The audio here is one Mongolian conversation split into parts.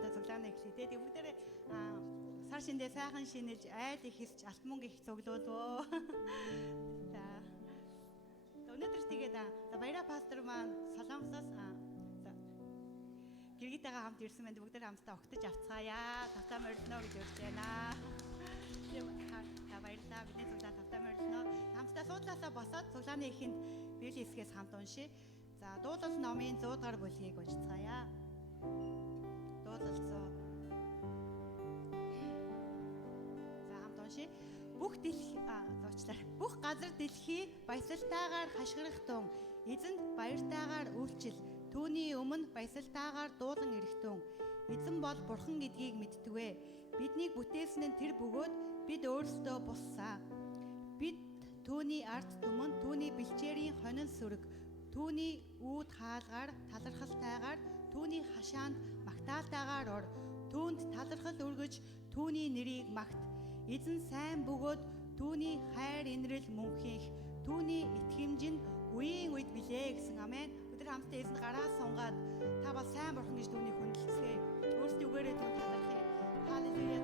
хамтдаа цуглаана эхлэе. Тэгээд бүгдээрээ сар шиндээ сайхан шинэж айл их хэсч алт мөнгө их цуглуулвөө. За өнөөдөр тэгээд баяра пастор маань Солонгосоос гэргийтэйгээ хамт ирсэн байна. Бүгдээр хамтдаа огтж авцгаая. Тавтаа морилно гэж урьж байна. Баярлалаа. Бидний цуглаан тавтаа морилно. Хамтдаа суудлаасаа босоод цуглааны эхэнд Библийн хэсгээс хамт уншия. За дуулал номын 100 дугаар бүлгийг уншицгаая. Дуулал 100. За хамт уншия. Бүх газар дэлхий баясгалтайгаар хашгирах тун эзэнд баяртайгаар үйлчил түүний өмнө баясгалтайгаар дуулан ирэхтэн эзэн бол бурхан гэдгийг мэдтгвэ. Биднийг бүтээсэн нь тэр бөгөөд бид өөрсдөө буссаа. Бид түүний ард түмэн түүний бэлчээрийн хонин сүрэг түүний үүд хаалгаар талархалтайгаар түүний хашаанд магтаалтайгаар ор түүнд талархал өргөж түүний нэрийг магт. Эзэн сайн бөгөөд түүний хайр инрэл мөнхийх түүний итгэмж нь үеийн үед билээ гэсэн амен. Өдөр хамтдаа эзэнд гараа сунгаад та бол сайн бурхан гэж түүнийг хүндлэцгээе. Өөрсдөө үгээрээ түүнд талархъя. Халелуя.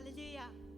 Halleluja.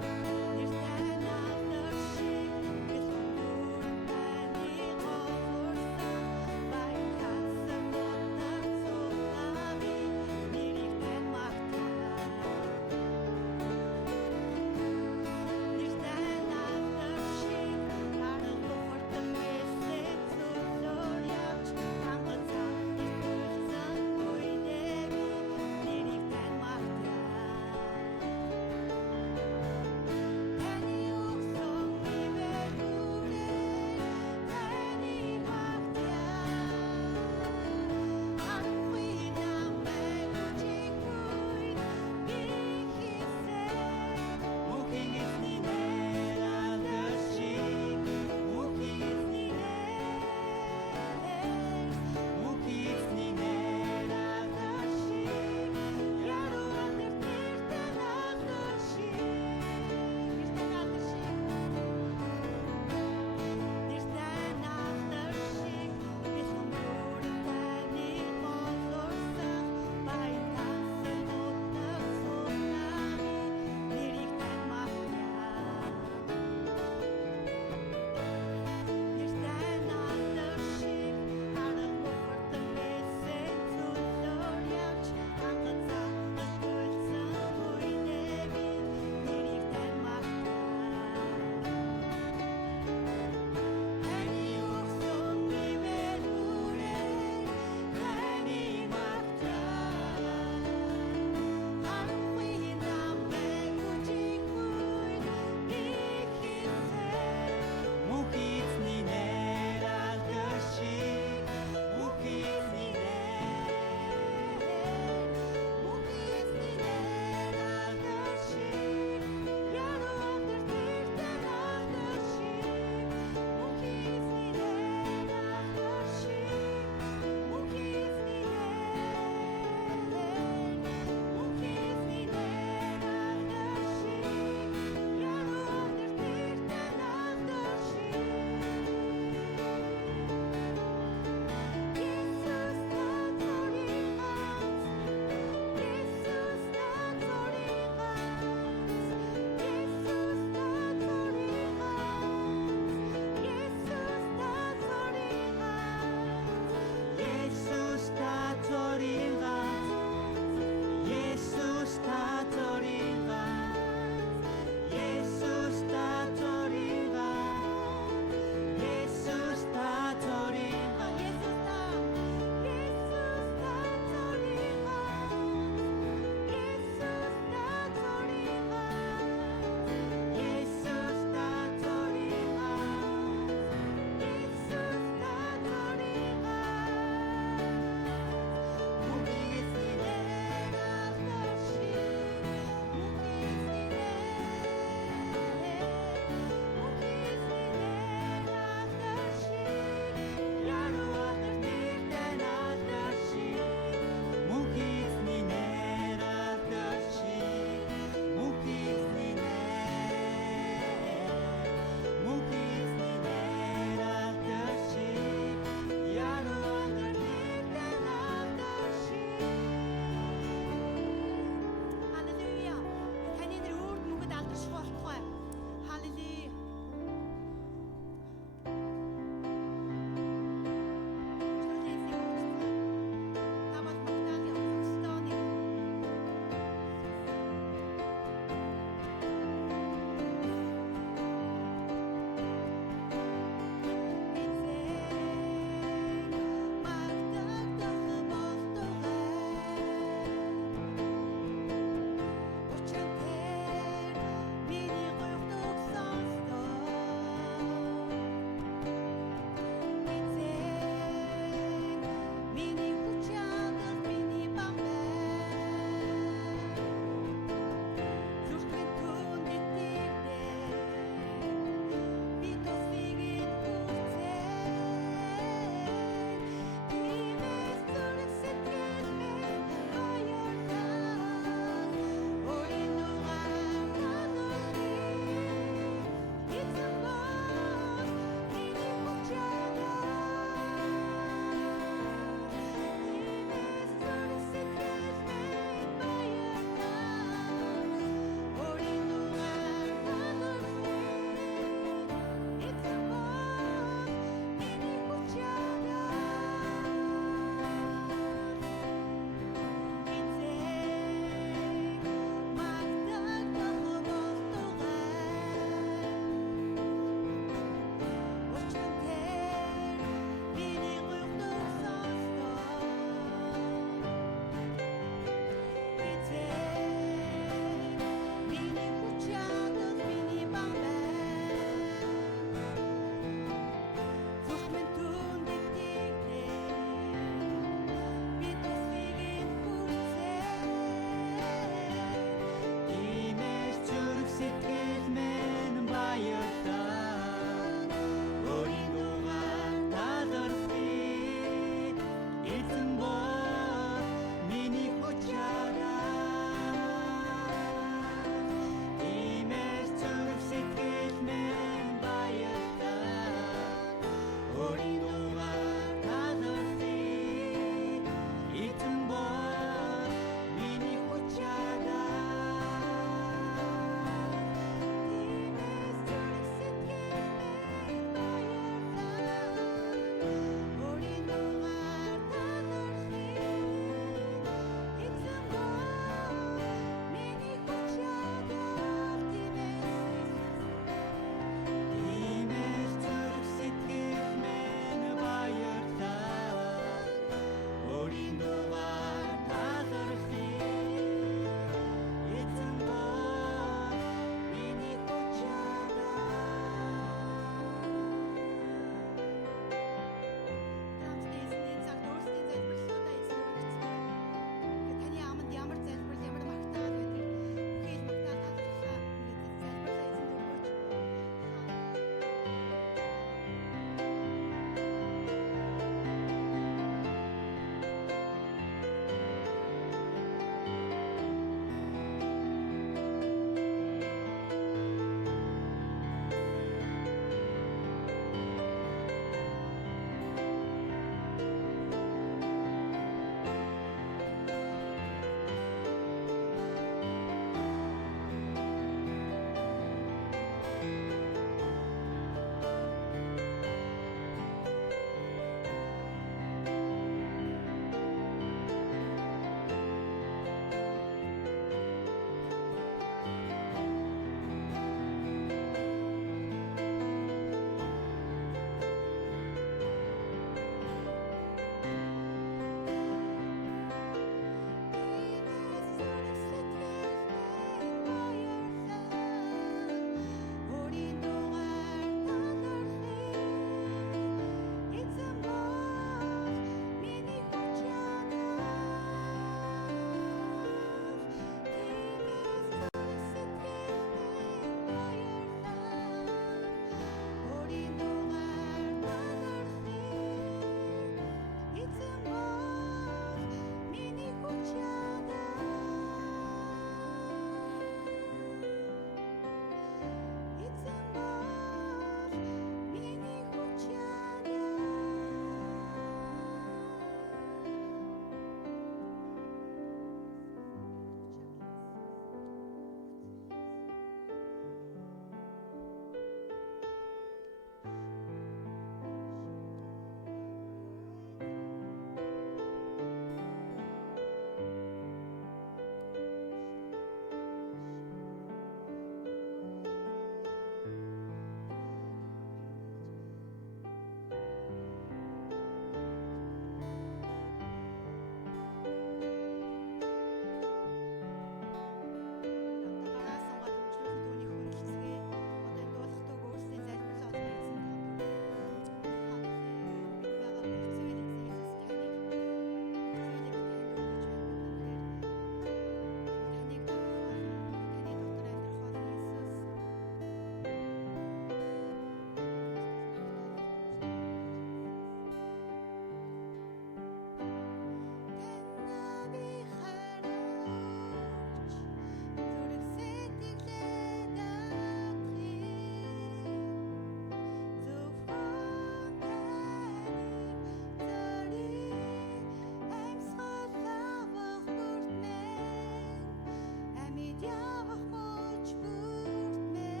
явах мөч бүртмэн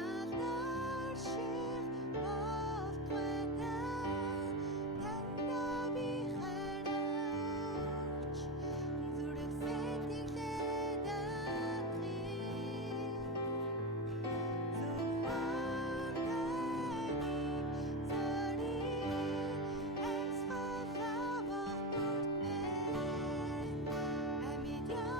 алдар шиг болтугай танда би хайраач зүрх сэтгэлээ даатгий Амьд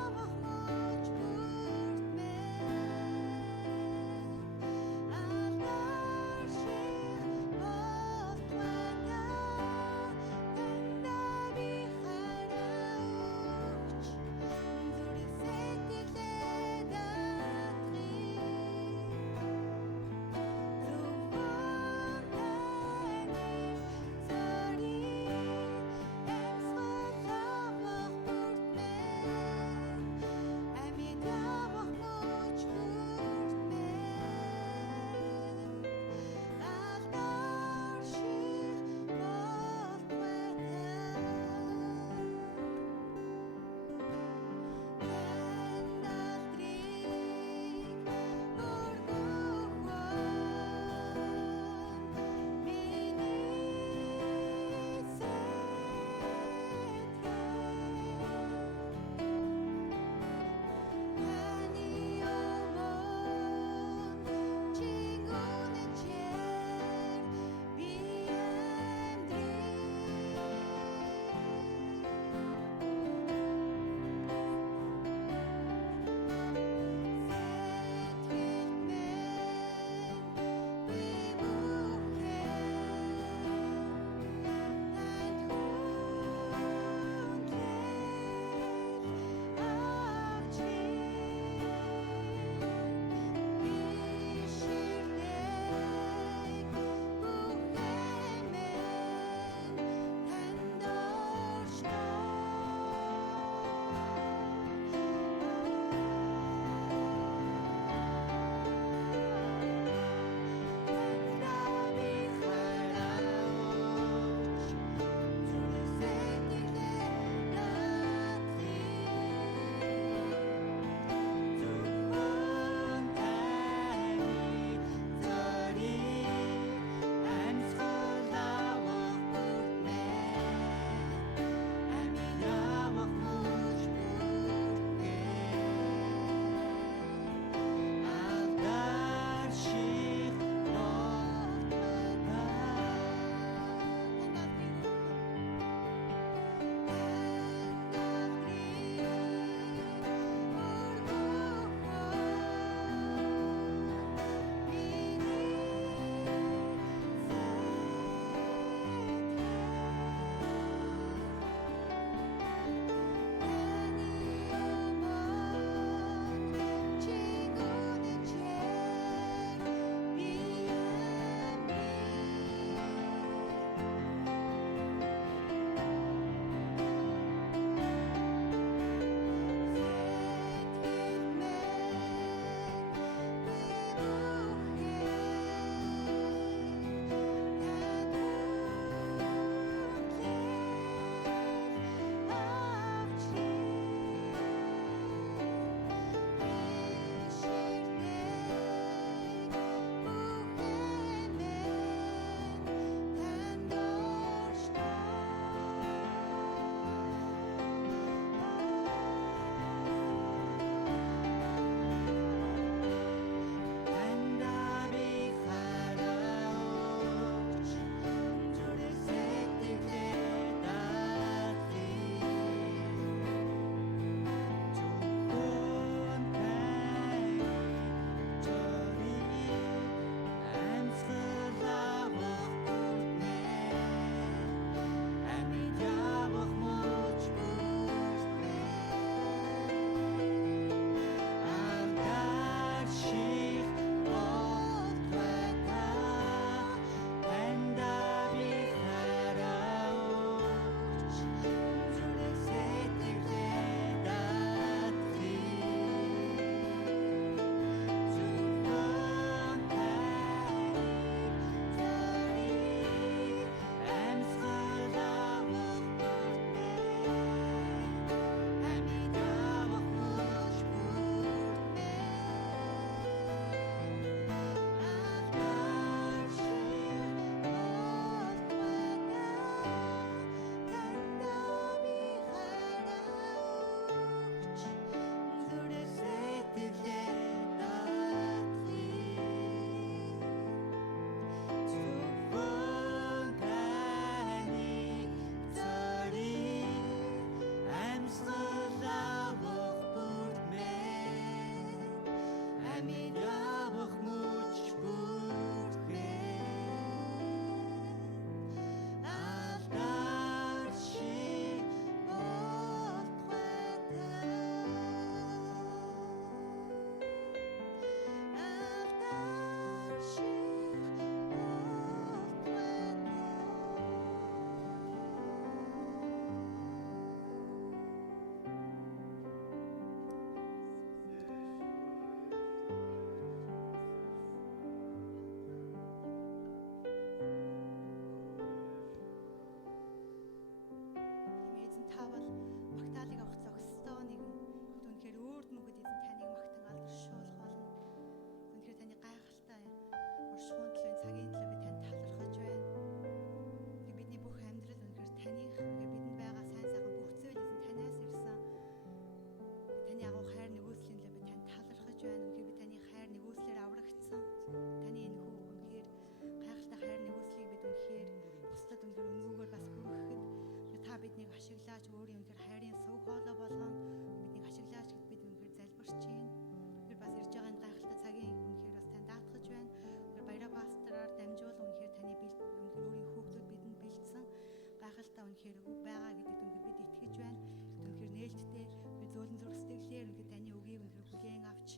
үнэхээр өг байгаа гэдэгт үнэхээр бид итгэж байна. Үнэхээр нээлттэй би зөөлөн зүрх сэтгэлээр үнэхээр таны үгийг үнэхээр бүлээн авч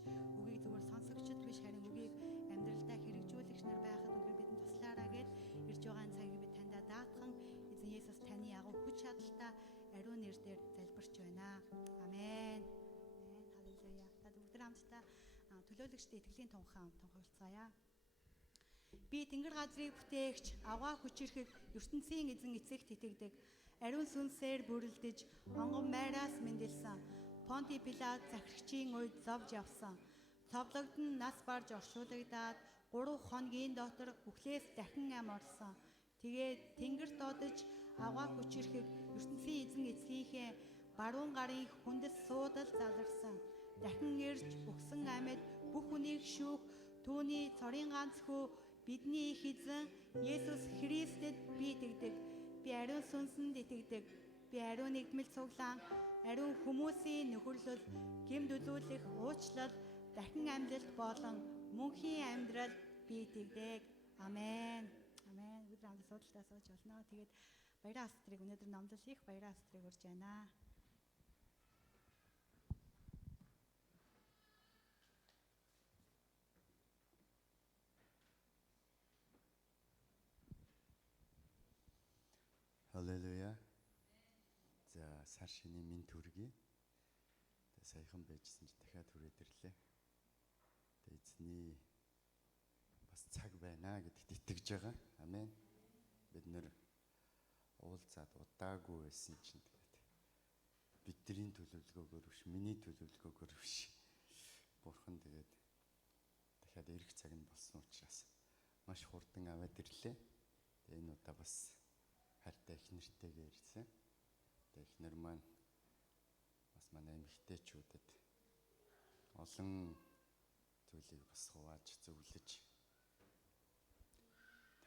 үгийг зүгээр сонсогчд биш харин үгийг амьдралдаа хэрэгжүүлэгч нар байхад үнэхээр бидэнд туслаараа гэд ирж байгаа цагийг би таньда даатхан эзэн Есүс таны агуу хүч чадалтай ариун нэрээр залбирч байна. Амен. Халелуя. Та бүгд хамтдаа төлөөлөгчдийн итгэлийн тунхаглацгаая. Би тэнгэр газрыг бүтээгч, авгаа хүчирхэг, ертөнцийн эзэн эцэгт итгэдэг. Ариун сүнсээр бүрлдэж, онгон майраас мэндэлсэн. Понти Пилат захирагчийн үед зовж явсан. Цовлогдсон нас барж оршуулгадаад 3 хоногийн дотор үхлээс дахин ам орсон. Тэгээд тэнгэрт одож авгаа хүчирхэг, ертөнцийн эзэн эцгийнхээ баруун гарын хүндэс суудал заларсан. Дахин ирж өгсөн амьд бүх хүнийг шүүх түүний цорын ганц хүү бидний их эзэн Есүс Христэд би итгэдэг. Би ариун сүнсэнд итгэдэг. Би ариун нэгдмэл цуглаан, ариун хүмүүсийн нөхөрлөл, гэмт үзүүлэх уучлал, дахин амьлалт болон мөнхийн амьдрал би итгэдэг. Амен. Амен. Бүгд хамт судалтаа сууж болно. Тэгээд баяраа астрыг өнөөдөр номлол хийх баяраа астрыг урьж байна. Халелуя. За сар шинийн минь төргий. Тэ саяхан байжсэн чи дахиад хүрээд ирлээ. Тэ эзний бас цаг байна гэдэгт итгэж байгаа. Амен. Бид нэр уулзаад удаагүй байсан чинь тэгээд бидний төлөвлөгөөгөөр биш, миний төлөвлөгөөгөөр биш. Бурхан тэгээд дахиад ирэх цаг нь болсон учраас маш хурдан аваад ирлээ. Тэгээ энэ удаа бас хайртай их нэртэйгээр ирсэн. Тэгээ их нэр маань бас манай эмэгтэйчүүдэд олон зүйлийг бас хувааж зөвлөж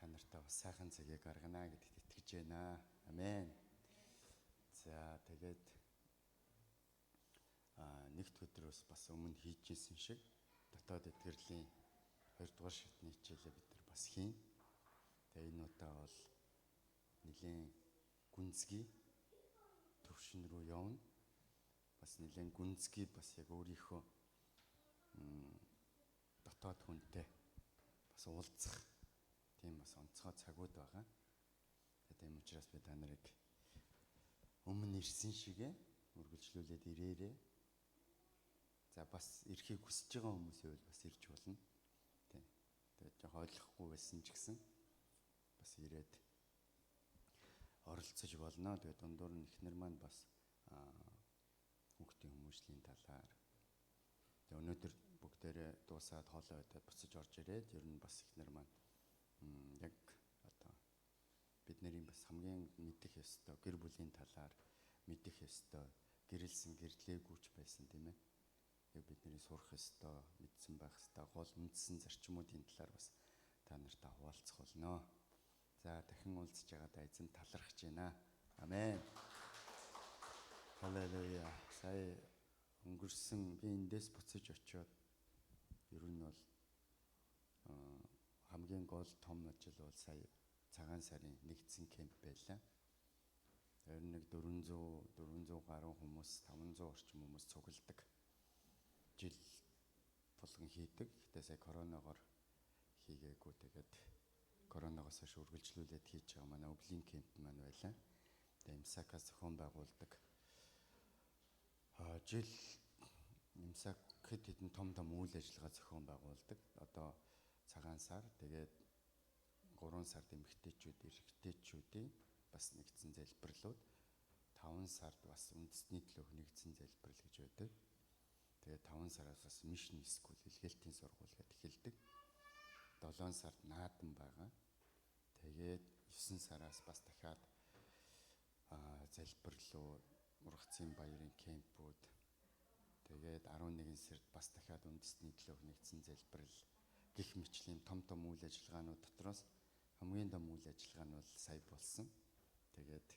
та нартай бас сайхан цагийг гаргана гэдэгт итгэж байна. Амен. За тэгээд нэгд өдрөөс бас өмнө хийжсэн шиг дотоод эдгэрлийн 2 дугаар шатны хичээлээ бид нар бас хийн. Тэгээ энэ удаа бол нэлийн гүнзгий төвшин рүү явна. Бас нэлийн гүнзгий бас яг өөрийнхөө дотоод хүнтэй бас уулзах тийм бас онцгой цагууд байгаа. Тийм учраас би та нарыг өмнө ирсэн шигээ үргэлжлүүлээд ирээрээ. За бас ирэхийг хүсэж байгаа хүмүүсээ бол бас ирж болно. Тийм. Тэгээд жоо ойлгохгүй байсан ч гэсэн бас ирээд оролцож болно. Тэгээд дундуур нь ихнэр маань бас хүүхдийн хүмүүжлийн талаар. Тэгээд өнөөдөр бүгдээрээ дуусаад хоолой идээд буцаж орж ирээд ер нь бас ихнэр маань яг одоо бидний бас хамгийн мэдэх ёстой гэр бүлийн талаар мэдэх ёстой гэрэлсэн гэрлээгүйч байсан тийм ээ. Яг бидний сурах ёстой, мэдсэн байх ёстой гол үндсэн зарчмуудын талаар бас та нартай хуваалцах болно. За дахин уулзж байгаадаа эзэн талархаж байна. Амен. Халелуя. Сая өнгөрсөн би эндээс буцаж очиод ер нь бол хамгийн гол том ажил бол сая цагаан сарын нэгдсэн кемп байлаа. Тэр нэг 400 гаруй хүмүүс, 500 орчим хүмүүс цугладаг. Жил болгон хийдэг. Гэтэ сая коронавигоор хийгээгүй. Тэгээд коронавигоос хойш үргэлжлүүлээд хийж байгаа манай өвлийн кемп маань байлаа. Тэгээд имсакаас зохион байгуулдаг. Жил имсак хэд хэдэн том үйл ажиллагаа зохион байгуулдаг. Одоо цагаан сар тэгээд 3 сард эмэгтэйчүүд, эрэгтэйчүүдийн бас нэгдсэн залбирлууд, 5 сард бас үндэсний төлөөх нэгдсэн залбирал гэж байдаг. Тэгээд 5 сараас бас мишн скул илгээлтийн сургууль гэд эхэлдэг. 7 сард наадам байгаа. Тэгээд 9 сараас бас дахиад залбирлууд, ургацын баярын кемпүүд. Тэгээд 11 сард бас дахиад үндэсний төлөөх нэгдсэн залбирал гих мэтчлийн том үйл ажиллагаанууд дотроос хамгийн том үйл ажиллагаа нь бол сая болсон. Тэгээд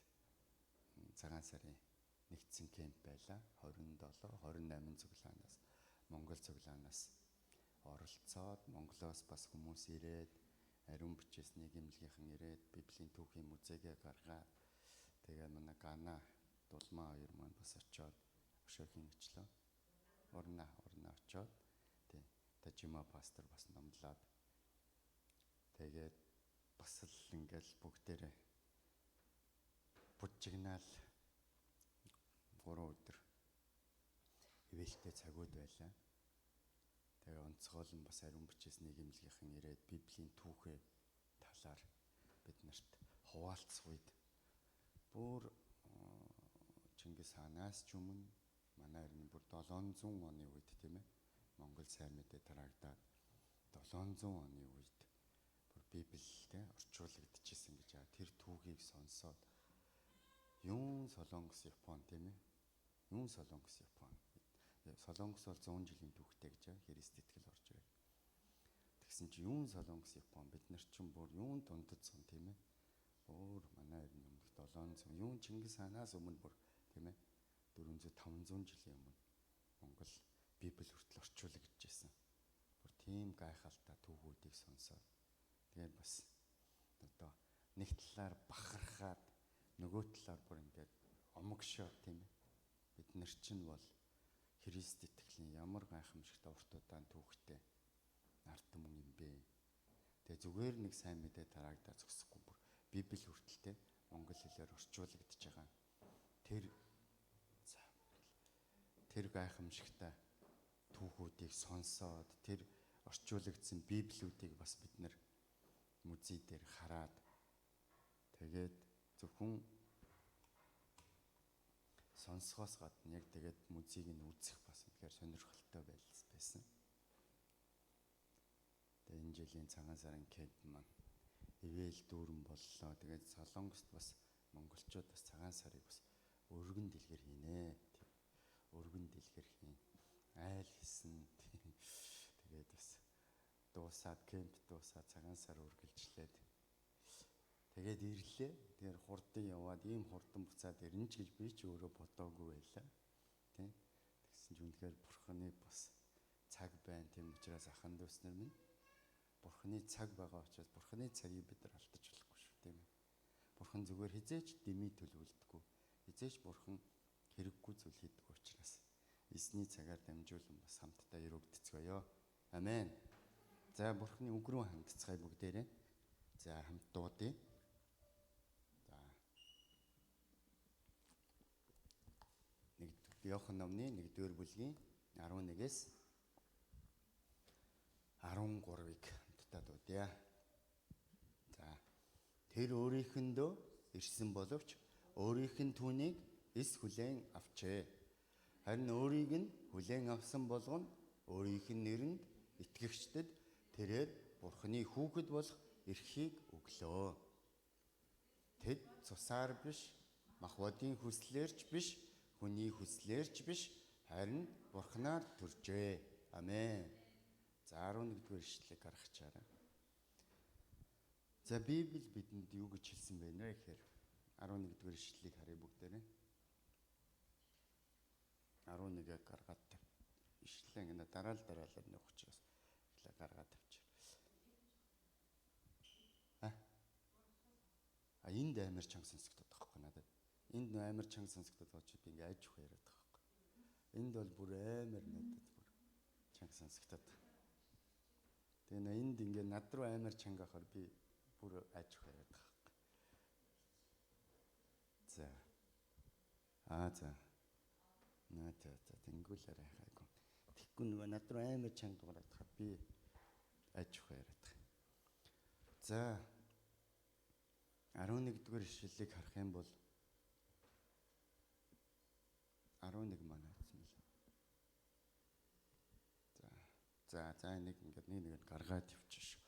цагаан сарын нэгдсэн кемп байлаа. 27-28 цуглаанаас Монгол цуглаанаас оролцоод Монголоос бас хүмүүс ирээд ариун бичээс нийгэмлэгийнхэн ирээд Библийн түүхийн музейгээ гаргаад Тэгээд манай Гана дулмаа хоёр маань бас очиод өшөөхийн өчлөө. Урна очиод тий Тажима пастор бас номлоод тэгээд бас л ингээл бүгдээрээ бүжигнаал 3 өдөр ивэлтэй цагууд байлаа. Тэгээ онцгой нь бас ариун бичээс нийгэмлэгийнхэн ирээд Библийн түүхээ талаар бид нарт хуваалцах үед бүр Чингис хаанаас ч өмнө манай эртний бүр 700 оны үед тийм ээ Монгол сайн мэдээ тараагдаад 700 оны үед бүр Библитэй орчуулагдчихсэн гэж аа тэр түүхийг сонсоод юун Солонгос Япон тийм ээ юун Солонгос Япон Солонгос бол 100 жилийн түүхтэй гэж Христ итгэл орж ирээ. Тэгсэн чи юун Солонгос Япон бид нар чинь бүр юун дундад сон тийм ээ. Өөр манай эртний өмнөх 700 юун Чингис хаанаас өмнө бүр тийм ээ 400 500 жилийн өмнө Монгол Библи хүртэл орчуулагдчихсэн. Бүр тийм гайхалтай түүхүүдийг сонсоод тэгээд бас одоо нэг талаар бахархаад нөгөө талаар бүр ингээд омогшоо тийм ээ. Бид нар чинь бол Христ итгэлийн ямар гайхамшигтай урт удаан түүхтэй ард түмэн юм бэ. Тэгээ зүгээр нэг сайн мэдээ тараагдаа зогсохгүй бүр Библи хүртэлтэй монгол хэлээр орчуулагдж байгаа. Тэр гайхамшигтай түүхүүдийг сонсоод тэр орчуулагдсан Библиүүдийг бас бид нэр музей дээр хараад тэгээд зөвхөн сонсгоос гадна яг тэгээд музейг нь үзэх бас үнэхээр сонирхолтой байсан. Тэгээд энэ жилийн цагаан сарын кемп маань ивэл дүүрэн боллоо. Тэгээд Солонгост бас монголчууд бас цагаан сарыг бас өргөн дэлгэр хийнэ. Өргөн дэлгэр хийн. Айл хийсэн. Тэгээд бас дуусаад кемп дуусаад цагаан сар үргэлжлээд тэгээд ирлээ. Тэгэхээр хурдан яваад ийм хурдан буцаад ирнэ ч гэж би ч өөрөө бодоогүй байлаа. Тэ? Тэгсэн чинь үнэхээр Бурханы бас цаг байна. Тийм учраас ахын дүүс нар минь Бурханы цаг байгаа учраас Бурханы цагийг бид нар алдаж болохгүй шүү, тийм ээ. Бурхан зүгээр хизээч дэмий төлөвлөдөггүй. Хизээч Бурхан хэрэггүй зүйл хийдэг учраас эсний цагаар дамжуулан бас хамтдаа өргөдцгөөё. Амен. За Бурханы үг рүү хандцгаая бүгдээрээ. За хамт дуудъя. Иохан номны 1-р бүлгийн 11-ээс 13-ыг хамтдаа дуудъя. За. Тэр өөрийнхэндөө ирсэн боловч өөрийнх нь түүнийг эс хүлээн авчээ. Харин өөрийг нь хүлээн авсан болгоно өөрийнх нь нэрэнд итгэгчдэд тэрээр Бурханы хүүхэд болох эрхийг өглөө. Тэд цусаар биш, махбодын хүслээрч биш, хүний хүслээрч биш, харин Бурханаар төржээ. Амен. За 11-р ишлэлийг гаргачаарай. За Библи бидэнд юу гэж хэлсэн бэ нэ гэхээр 11-р ишлэлийг харъя бүгдээрээ. 11-ийг гаргаад тав. Ишлэл ингэ дараалал нэг учраас ишлэл гаргаад тавьчих. Энд амар чанга сонсогдоод байгаа байхгүй надад. Энд амар чанга сонсогдоод байгаа чи би ингээ айж явах яриад байгаа байхгүй. Энд бол бүр амар надад бүр чанга сонсогдоод байгаа. Тэгээ энд ингээ над руу амар чанга ахаар би бүр айж явах яриад байгаа байхгүй. За. За. Тэнгүүлээрээ хайгуу. Тэггүй нөгөө над руу амар чанга дуурайд хаа би айж явах яриад байгаа. За. 11-р ишлэлийг харах юм бол 11 маань атсан мэл. За нэг ингээд нэг гаргаад явчих шүү.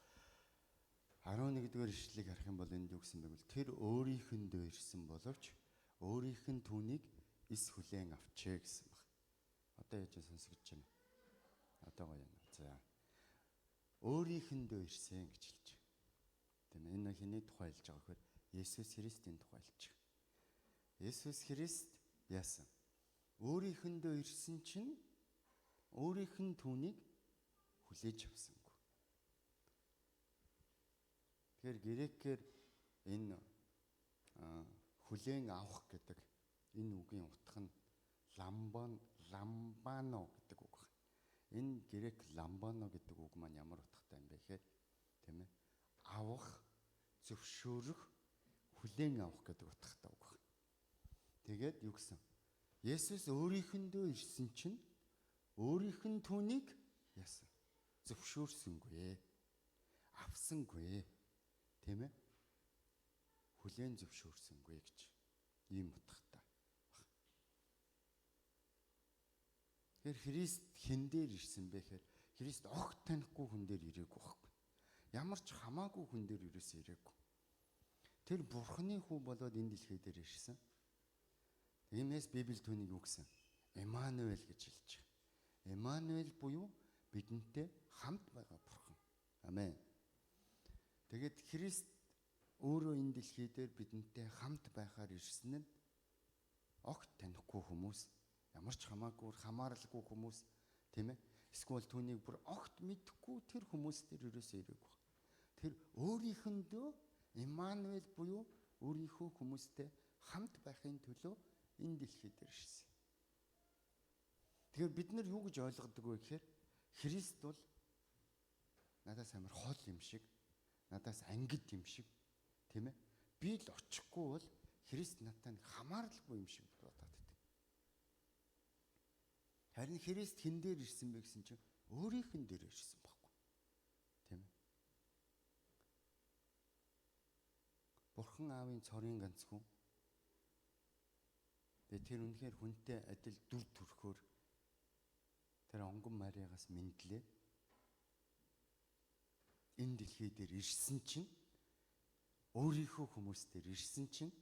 11-р ишлэлийг харах юм бол энд юу гэсэн бэ гэвэл тэр өөрийнхэндөө ирсэн боловч өөрийнх нь түүнийг эс хүлээн авчээ гэсэн баг. Одоо яаж сонсогдож байна? Одоо гоё юм. За. Өөрийнхэндөө ирсэн гэж хэлж байна. Тийм ээ. Энэ хэний тухай хэлж байгаа гэхээр Есүс Христийн тухай хэлж байгаа. Есүс Христ яасан? Өөрийнхэндөө ирсэн чинь өөрийнх нь түүнийг хүлээж авсангүй. Тэгэхээр грекээр энэ хүлээн авах гэдэг энэ үгийн утга нь ламбано гэдэг үг байна. Энэ грек ламбано гэдэг үг маань ямар утгатай юм бэ гэхээр тийм ээ авах, зөвшөөрөх, хүлээн авах гэдэг утгатай үг байна. Тэгээд юу гэсэн? Есүс өөрийнхөндөө ирсэн чинь өөрийнх нь түүнийг яасан? Зөвшөөрсөнгүй. Авсангүй. Тийм ээ? Хүлээн зөвшөөрсөнгүй гэж ийм утгатай. Тэгэхээр Христ хэн дээр ирсэн бэ гэхээр Христ огт танихгүй хүн дээр ирээгүй байхгүй. Ямар ч хамаагүй хүн дээр ерөөсөө ирээгүй. Тэр Бурхны хүү болоод энэ дэлхий дээр ирсэн. Иймээс Библи түүнийг юу гэсэн? Эммануэль гэж хэлж байгаа. Эммануэль буюу бидэнтэй хамт байгаа Бурхан. Амен. Тэгээд Христ өөрөө энэ дэлхий дээр бидэнтэй хамт байхаар ирсэн нь огт танихгүй хүмүүс, ямар ч хамаагүй хамааралгүй хүмүүс, тийм ээ? Эсвэл түүнийг бүр огт мэдхгүй тэр хүмүүс дээр ерөөсөө ирээгүй. Тэр өөрийнхөндөө Эммануэль буюу өөрийнхөө хүмүүстэй хамт байхын төлөө энэ дэлхий дээр ирсэн. Тэгэхээр бид нар юу гэж ойлгодог вэ гэхээр Христ бол надаас амар хол юм шиг, надаас ангид юм шиг, тийм ээ? Би л очихгүй бол Христ надад хамааралгүй юм шиг бодоод байдаг. Харин Христ хэн дээр ирсэн бэ гэсэн чинь өөрийнхэн дээр ирсэн байхгүй. Тийм ээ? Бурхан аавын цорын ганц хүн. Тэр үнэхээр хүнтэй адил дүр төрхөөр тэр онгон Мариагаас мэдлээ. Энэ дэлхий дээр ирсэн чинь өөрийнхөө хүмүүс дээр ирсэн чинь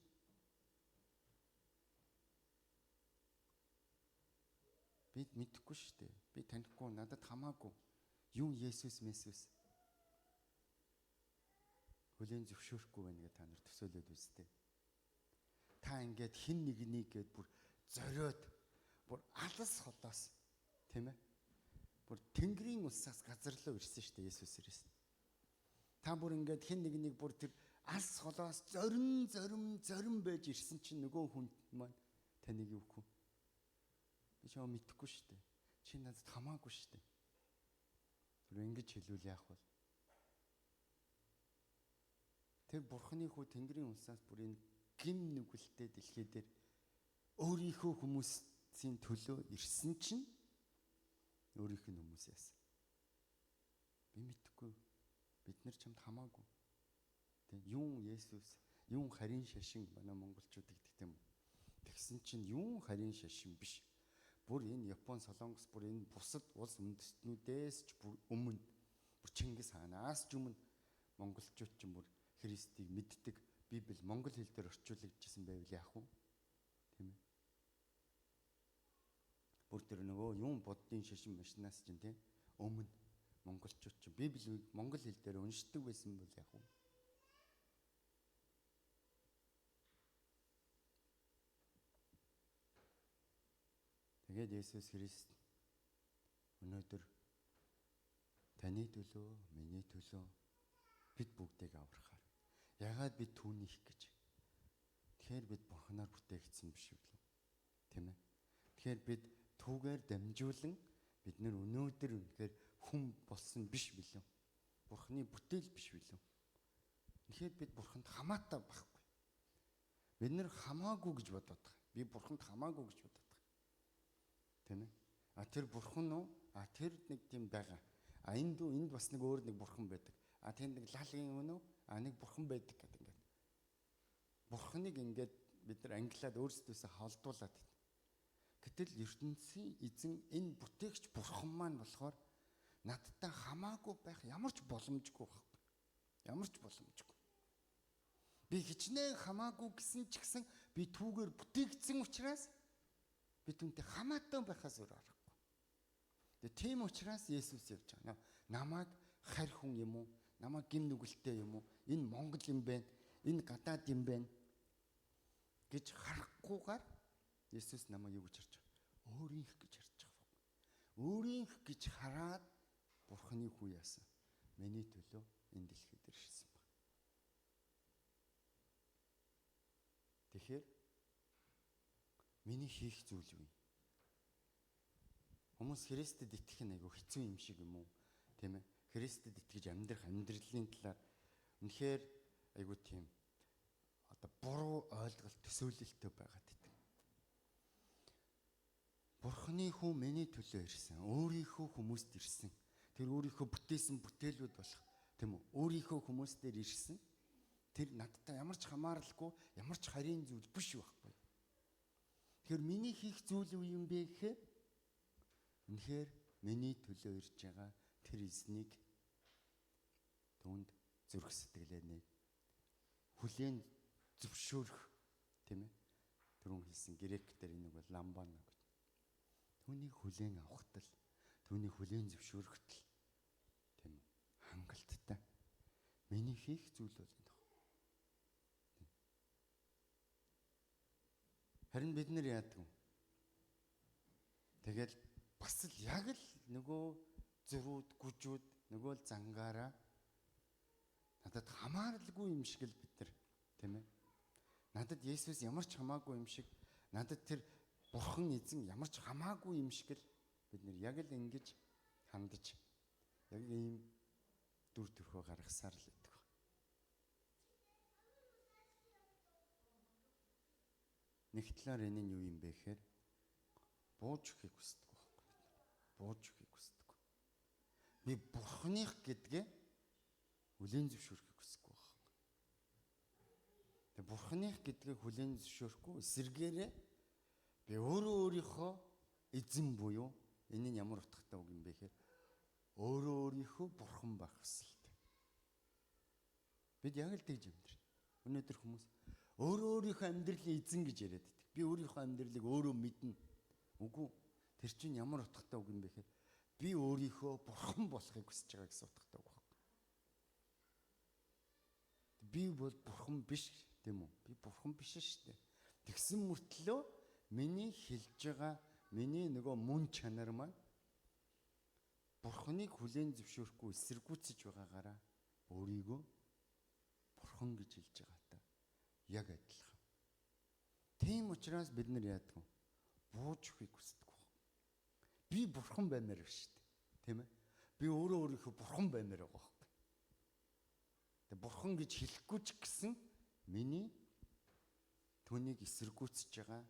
бид мэдэхгүй шүү дээ. Би танихгүй, надад хамаагүй. Юу Есүс Месүс хүлээн зөвшөөрөхгүй байна гэж та нар төсөөлөд үзтээ. Та ингээд хин нэгнийг гээд бүр зориод бүр алс холоос тийм ээ? Бүр тэнгэрийн усаас газар руу ирсэн шүү дээ Есүс Христ. Та бүр ингээд хин нэгнийг бүр тэр алс холоос зорим байж ирсэн чинь нөгөө хүн маань таныг юу гэх вэ? Би чамаа мэдэхгүй шүү дээ. Чи надад хамаагүй шүү дээ. Тэр ингэж хэлвэл яах вэ? Тэр Бурхны хүү тэнгэрийн улсаас бүр энэ гим нүгэлтэй дэлхий дээр өөрийнхөө хүмүүсийн төлөө ирсэн чинь өөрийнх нь хүмүүс яасан. Би мэдэхгүй. Бид нар чамд хамаагүй. Тэг юун Есүс, юун харин шашин манай монголчууд гэдэг юм. Тэгсэн чинь юун харин шашин биш. Бүр энэ Япон, Солонгос, бүр энэ бусад улс үндэстнүүдээс ч бүр өмнө, бүр Чингис хаанаас ч өмнө монголчууд ч бүр Христийг мэддэг. Библи монгол хэл дээр орчуулагдчихсан байвал яах вэ? Тийм ээ. Бүр тэр нөгөө юун боддын шашин машинаас чинь тийм өмнө монголчууд ч Библийг монгол хэл дээр уншдаг байсан бол яах вэ? Тэгээд Есүс Христ өнөөдөр таны төлөө, миний төлөө бид бүгдийг аврахаар. Яагаад бид түүнийг гэж? Тэгэхээр бид Бурханаар бүтээгдсэн биш үү? Тийм ээ. Тэгэхээр бид түүгээр дамжуулан бид нар өнөөдөр үнэхээр хүн болсон биш билүү? Бурханы бүтээл биш билүү? Тэгэхээр бид Бурханд хамаатай байхгүй. Бид нар хамаагүй гэж бодоод байгаа. Би Бурханд хамаагүй гэж бодоод байгаа. Тийм ээ. Тэр Бурхан уу? Тэр нэг тийм байгаа. Энд бас нэг өөр нэг Бурхан байдаг. Тэнд нэг лалгийн өнөө нэг Бурхан байдаг гэдэг ингээд. Бурханыг ингээд бид нар англиад өөрсдөөсөө холдуулаад байна. Гэтэл ертөнцийн эзэн энэ бүтээгч Бурхан маань болохоор надтай хамаагүй байх ямар ч боломжгүй байхгүй. Ямар ч боломжгүй. Би хичнээн хамаагүй гэсэн ч гэсэн би түүгээр бүтээгдсэн учраас би түүнтэй хамаатай байхаас өөр аргагүй. Тэгээ тийм учраас Есүс явж байгаа. Намайг харь хүн юм уу? Намайг гим нүгэлтэй юм уу? Энэ Монгол юм бэ? Энэ гадаад юм бэ? гэж харахгүйгээр Есүс намайг юу гэж харж байгаа? Өөрийнх гэж харж байгаа. Өөрийнх гэж хараад Бурханы хүү яасан. Миний төлөө энэ дэлхий дээр ирсэн байна. гэхээр миний хийх зүйл юу юм? Хүмүүс Христэд итгэх нь айгүй хэцүү юм шиг юм уу? Тийм ээ. Христэд итгэж амьдрах амьдралын талаар үнэхээр айгүй тийм одоо буруу ойлголт төсөөлөлтөй байгаад идэг. Бурхны хүн миний төлөө ирсэн. Өөрийнхөө хүмүүст ирсэн. Тэр өөрийнхөө бүтээсэн бүтээлүүд болох тийм үү? Өөрийнхөө хүмүүст дээр ирсэн. Тэр надтай ямар ч хамааралгүй, ямар ч харийн зүйл биш байхгүй. Тэгэхээр миний хийх зүйл юу юм бэ гэхээр үнэхээр миний төлөө ирж байгаа тэр эзнийг түүнд зүрх сэтгэлээний хүлээн зөвшөөрөх тийм ээ. Түрүүн хэлсэн гректээр энийг бол ламбана гэж. Түүний хүлээн авахтал, түүний хүлээн зөвшөөрөхтөл тийм үү? Хангалттай. Миний хийх зүйл бол энэ. Харин бид нар яадаг вэ? Тэгэл бас л яг л нөгөө зөрүүд, гүжүүд, нөгөө л зангаараа надад хамааралгүй юм шиг л бид нар тийм ээ. Надад Есүс ямар ч хамаагүй юм шиг, надад тэр Бурхан эзэн ямар ч хамаагүй юм шиг л бид нар яг л ингэж хандаж яг ийм дүр төрхөө гаргасаар л байдаг. Нэг талаар энэ нь юу юм бэ гэхээр бууж өгөхийг хүсдэг байхгүй. Бууж өгөхийг хүсдэг. Би Бурханых гэдгээ хүлээн зөвшөөрөхийг хүсдэг байхгүй. Тэгээ Бурханых гэдгээ хүлээн зөвшөөрөхгүй эсэргээрээ би өөрөө өөрийнхөө эзэн буюу энэ нь ямар утгатай үг юм бэ гэхээр өөрөө өөрийнхөө Бурхан байх хүсэлтэй. Бид яг л тэгж амьдрал. Өнөөдөр хүмүүс өөрөө өөрийнхөө амьдралын эзэн гэж яриад байдаг. Би өөрийнхөө амьдралыг өөрөө мэднэ. Үгүй. Тэр чинь ямар утгатай үг юм бэ гэхээр би өөрийнхөө Бурхан болохыг хүсэж байгаа гэсэн утгатай үг байна. Би бол Бурхан биш, тийм үү? Би Бурхан биш шүү дээ. Тэгсэн мөртлөө миний хэлж байгаа миний нөгөө мөн чанар маань Бурханыг хүлээн зөвшөөрөхгүй эсэргүүцэж байгаагаараа өөрийгөө Бурхан гэж хэлж байгаатай яг адилхан. Тийм учраас бид нар яадаг вэ? Бууж өгөхийг хүсдэг байна. Би Бурхан баймаар биш шүү дээ. Тийм ээ? Би өөрөө өөрийнхөө Бурхан баймаар байгаа байхгүй. Тэгээ Бурхан гэж хэлэхгүй ч гэсэн миний түүнийг эсэргүүцэж байгаа,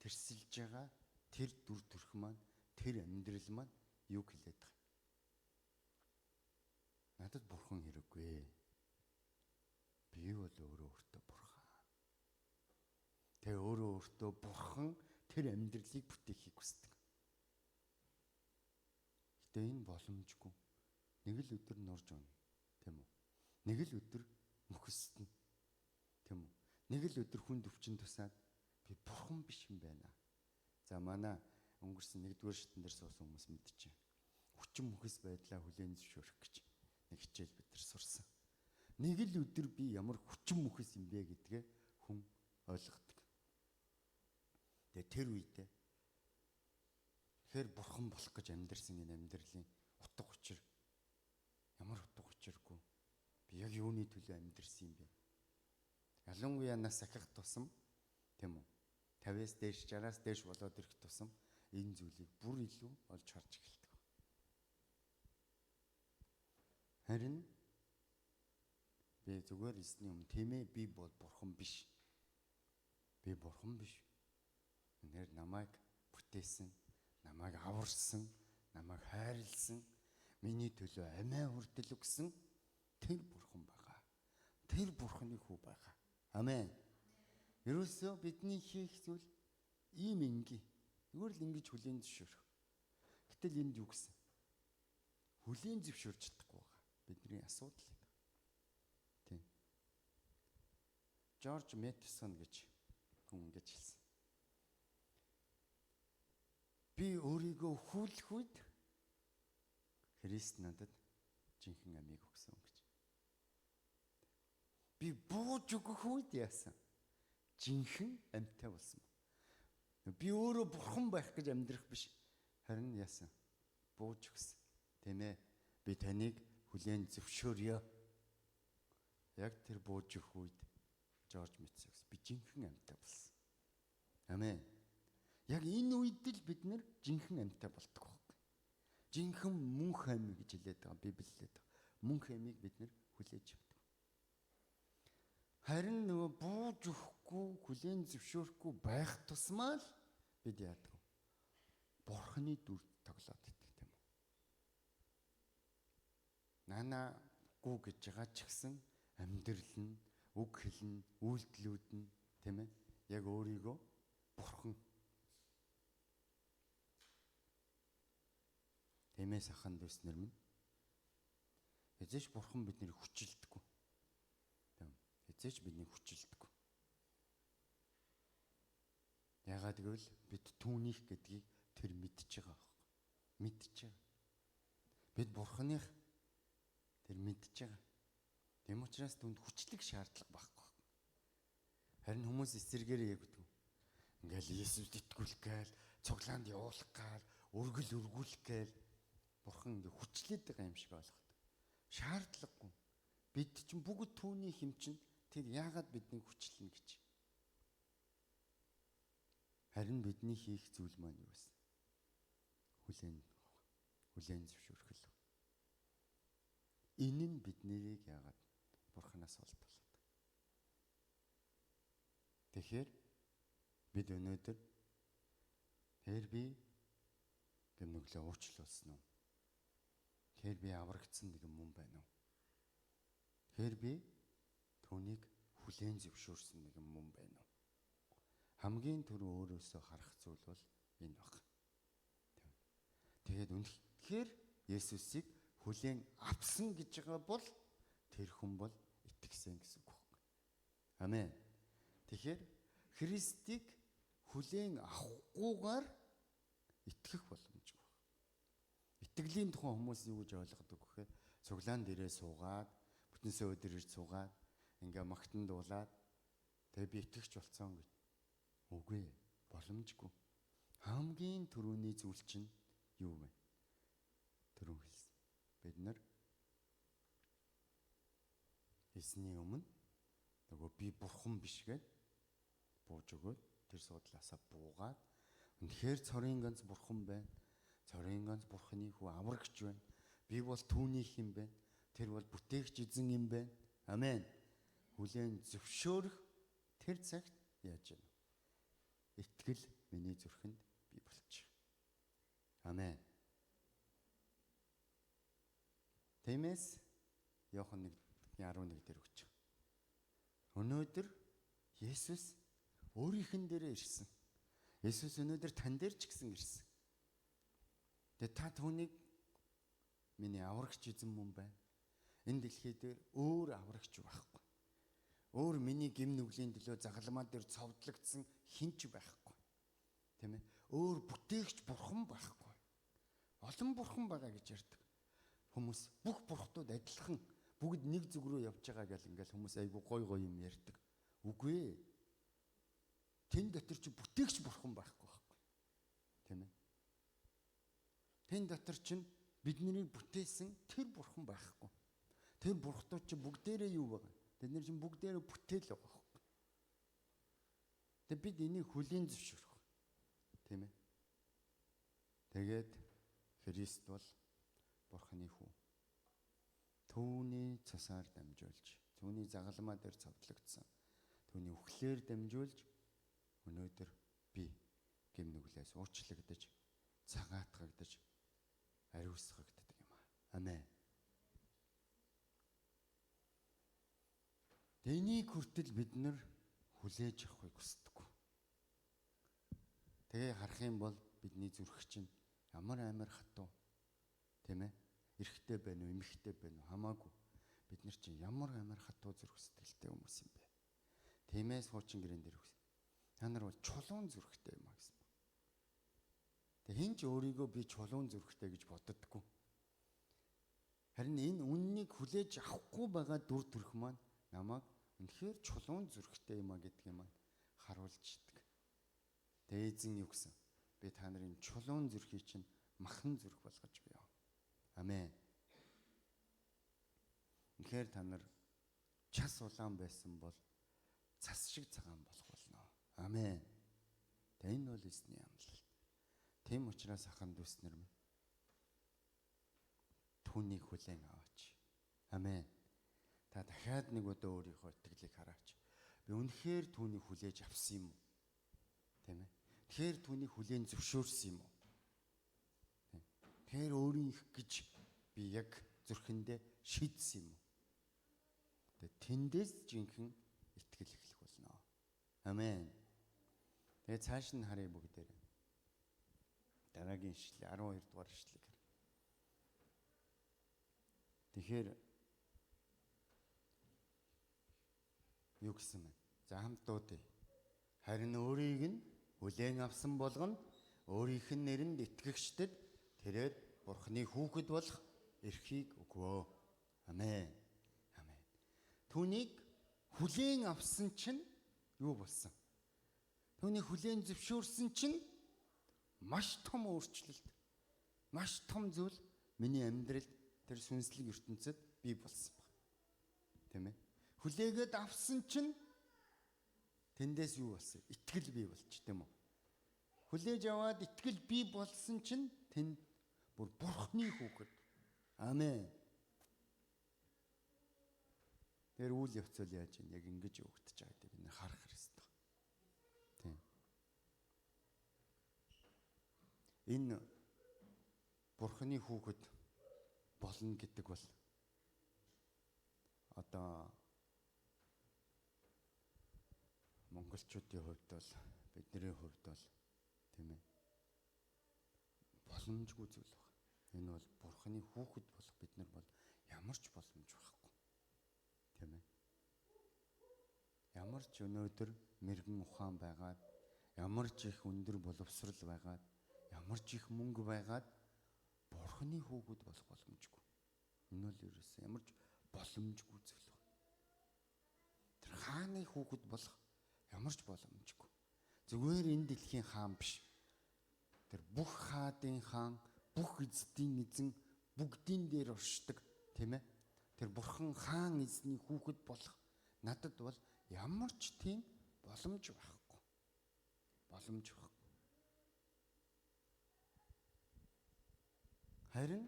тэрсэлж байгаа тэр дүр төрх маань, тэр амьдрал маань юу хэлээд байгаа. Надад Бурхан хэрэггүй. Би бол өөрөө өөртөө Бурхан. Тэгээ өөрөө өөртөө Бурхан тэр амьдралыг бүтээхийг хүсдэг. Гэтэ энэ боломжгүй. Нэг л өдөр нурж онно, тийм үү? Нэг л өдөр мөхөстнө, тийм үү? Нэг л өдөр хүнд өвчин тусаад би Бурхан биш юм байна. За манай өнгөрсөн 1-р шатн дээр суусан хүмүүс мэдчихэв. Хүчин мөхөс байдлаа хүлээн зөвшөөрөх гэж нэг хичээл бид нар сурсан. Нэг л өдөр би ямар хүчин мөхөс юм бэ гэдгээ хүн ойлгодог. Тэгээ тэр үедээ тэгэхээр Бурхан болох гэж амьдэрсэн энэ амьдралын утга учир ямар утга учиргүй би яг юуны төлөө амьдэрсэн юм бэ? Ялангуяа нас ахих тусам тийм үү? 50-аас дээш 60-аас дээш болоод ирэх тусам энэ зүйлийг бүр илүү олж харж эхэлдэг. Харин би зүгээр эсний юм тийм ээ би бол Бурхан биш. Би Бурхан биш. Энээр намайг бүтээсэн, намайг аварсан, намайг хайрлсан, миний төлөө амиа хүртэл өгсөн тэр Бурхан байгаа. Тэр Бурханы хүү байгаа. Амен. Ерөөсөө бидний хийх зүйл ийм ингийн. Зүгээр л ингэж хүлээн зөвшөөрөх. Гэтэл энд юу гэсэн? Хүлээн зөвшөөрч чадахгүй байгаа. Бидний асуудал юм. Тийм. Жорж Мэттсон гэж хүн ингэж хэлсэн. Би өөрийгөө хүлэх үед Христ надад жинхэнэ амийг өгсөн гэж. Би бууж өгөх үед яасан? Жинхэнэ амьтаа болсон. Би өөрөө Бурхан байх гэж амьдрах биш. Харин яасан? Бууж өгсөн. Тийм ээ. Би таныг хүлээн зөвшөөрье. Яг тэр бууж өгөх үед Жорж Мицекс би жинхэнэ амьтаа болсон. Амен. Яг энэ үед л бид нэр жинхэнэ амьтаа болдог байхгүй. Жинхэнэ мөнх ам гэж хэлээд байгаа Библиэд байгаа. Мөнх амийг бид нэр хүлээж авдаг. Харин нөгөө бууж өгөхгүй, хүлээн зөвшөөрөхгүй байх тусмаа л бид яадаг вэ? Бурхны дүр тоглоод идэх тийм үү? Нанаагүй гэж байгаа ч гэсэн амьдрал нь, үг хэл нь, үйлдэлүүд нь тийм ээ? Яг өөрийгөө Бурхан. Тэмээс аханд өснөр минь. Эзэж Бурхан биднийг хүчилдэггүй. Тийм. Эзэж биднийг хүчилдэггүй. Яагаад гэвэл бид түүнийх гэдгийг тэр мэдж байгаа байхгүй. Мэдж байгаа. Бид Бурханых тэр мэдж байгаа. Тэм учраас түнд хүчлэг шаардлага байхгүй. Харин хүмүүс эсэргээр ягддаг. Ингээл Есүст итгүүлэх гээл, цуглаанд явуулах гээл, өргөл өргүүлэх гээл Бурхан ингээ хүчлээд байгаа юм шиг ойлгоход. Шаардлагагүй. Бид чинь бүгд түүний хэм чинь тэр яагаад биднийг хүчлэнэ гэж. Харин бидний хийх зүйл маань юу вэ? Хүлээн зөвшөөрөх л. Энэ нь биднийг яагаад Бурханаас олд болгодог. Тэгэхээр бид өнөөдөр тэр би гэмнүглээ уучлуулсан уу? Тэр би аврагдсан нэгэн мөн байна уу? Тэр би түүнийг хүлээн зөвшөөрсөн нэгэн мөн байна уу? Хамгийн түрүү өөрөөсөө харах зүйл бол энэ баг. Тэгээд үнэхээр Есүсийг хүлээн авсан гэж байгаа бол тэр хүн бол итгэсэн гэсэн үг байна. Амен. Тэгэхээр Христийг хүлээн авахгүйгээр итгэх боломжгүй. Итгэлийн тухай хүмүүс юу гэж ойлгодог гэхээр цуглаан дээрээ суугаад, бүтэнсээ өдөр ирж суугаад, ингээ магтан дуулаад тэгээ би итгэгч болцсон гэж. Үгүй ээ, боломжгүй. Хамгийн түрүүний зүйл чинь юу вэ? Түрүүн хэлсэн. Бид нар эсний өмнө нөгөө би Бурхан биш гэд бууж өгөөд тэр суудлаасаа буугаад үнэхээр цорын ганц Бурхан байна. Цорын ганц Бурханы хүү аврагч байна. Би бол түүнийх юм байна. Тэр бол бүтээгч эзэн юм байна. Амен. Хүлээн зөвшөөрөх тэр цагт яаж вэ? Итгэл миний зүрхэнд би болчих. Амен. Тэмээс Иохан 1:11 дээр өгч. Өнөөдөр Есүс өөрийнхэн дээрээ ирсэн. Есүс өнөөдөр тань дээр ч гэсэн ирсэн. Тэгээ та түүнийг миний аврагч эзэн мөн байна. Энэ дэлхий дээр өөр аврагч байхгүй. Өөр миний гэм нүглийн төлөө загалмаа дээр цовдлогдсон хинч байхгүй. Тийм ээ? Өөр бүтээгч Бурхан байхгүй. Олон Бурхан байгаа гэж ярьдаг. Хүмүүс бүх бурхтууд адилхан бүгд нэг зүг рүү явж байгаа гэл ингээл хүмүүс айгу гой юм ярьдаг. Үгүй ээ. Тэн дотор чи бүтээгч Бурхан байхгүй байхгүй. Тийм ээ? Тэн дотор чинь бидний бүтээсэн тэр Бурхан байхгүй. Тэр бурхтууд чи бүгдээрээ юу байгаа? Тэд нар чинь бүгдээрээ бүтээл байгаа байхгүй. Тэгээ бид энийг хүлээн зөвшөөрөх. Тийм ээ? Тэгээд Христ бол Бурханы хүү. Түүний цасаар дамжуулж, түүний загалмаа дээр цовдлогдсон. Түүний үхлээр дамжуулж өнөөдөр би гэм нүглээс уучлагдаж, цагаатгагдаж, ариусгагддаг юм аа. Амен. Энийг хүртэл бид нар хүлээж авахыг хүсдэггүй. Тэгээ харах юм бол бидний зүрх чинь ямар амар хатуу. Тийм ээ? Эрэгтэй байна уу, эмэгтэй байна уу хамаагүй. Бид нар чинь ямар амар хатуу зүрх сэтгэлтэй хүмүүс юм бэ. Тиймээс хуучин гэрэн дээр үгс. Та нар бол чулуун зүрхтэй юм а гэсэн. Тэг хин ч өөрийгөө би чулуун зүрхтэй гэж боддоггүй. Харин энэ үннийг хүлээж авахгүй байгаа дүр төрх маань намайг үнэхээр чулуун зүрхтэй юм а гэдгийг маань харуулж идэг. Тэг эзэн юу гэсэн? Би та нарын чулуун зүрхийг чинь махан зүрх болгож бий. Амен. Үнэхээр та нар час улаан байсан бол цас шиг цагаан болох болно. Амен. Тэ энэ бол эзний амлалт. Тийм учраас ахын дүүснэр минь түүнийг хүлээн аваач. Амен. Та дахиад нэг удаа өөрийнхөө итгэлийг хараач. Би үнэхээр түүнийг хүлээж авсан юм уу? Тийм ээ. Тэгэхээр түүнийг хүлээн зөвшөөрсөн юм уу? Тэгэхээр өөрийнх гэж би яг зүрхэндээ шийдсэн юм уу? Тэгээд тэндээс жинхэнэ итгэл эхлэх болно. Амен. Тэгээд цааш нь харъя бүгдээрээ. Дараагийн ишлэл 12 дугаар ишлэл. Тэгэхээр юу гэсэн бэ? За хамт дуудъя. Харин өөрийг нь хүлээн авсан болгоно өөрийнх нь нэрэнд итгэгчдэд тэрээр Бурхны хүүхэд болох эрхийг өгвөө. Амен. Амен. Түүнийг хүлээн авсан чинь юу болсон? Түүнийг хүлээн зөвшөөрсөн чинь маш том өөрчлөлт, маш том зүйл миний амьдралд тэр сүнслэг ертөнцид бий болсон баг. Тийм ээ. Хүлээгээд авсан чинь тэндээс юу болсон? Итгэл бий болчих тийм үү? Хүлээж аваад итгэл бий болсон чинь тэнд бүр Бурхны хүүхэд. Амен. Тэр үйл явцал яаж юм? Яг ингэж өгдөж байгаа гэдэг бид харах хэрэгтэй. Тийм. Энэ Бурхны хүүхэд болно гэдэг бол одоо монголчуудын хувьд бол бидний хувьд бол тийм ээ боломжгүй зүйл байна. Энэ бол Бурхны хүүхэд болох бид нар бол ямар ч боломж байхгүй. Тийм ээ. Ямар ч өнөөдөр мэрэгэн ухаан байгаад, ямар ч их өндөр боловсрал байгаад, ямар ч их мөнгө байгаад Бурхны хүүхэд болох боломжгүй. Энэ бол ерөөсөө ямар ч боломжгүй зүйл байна. Тэр хааны хүүхэд болох ямар ч боломжгүй. Зүгээр энэ дэлхийн хаан биш. Тэр бүх хаадын хаан, бүх эзэдийн эзэн бүгдийн дээр оршдог, тийм ээ. Тэр Бурхан хаан эзний хүүхэд болох надад бол ямар ч тийм боломж байхгүй. Боломж байхгүй. Харин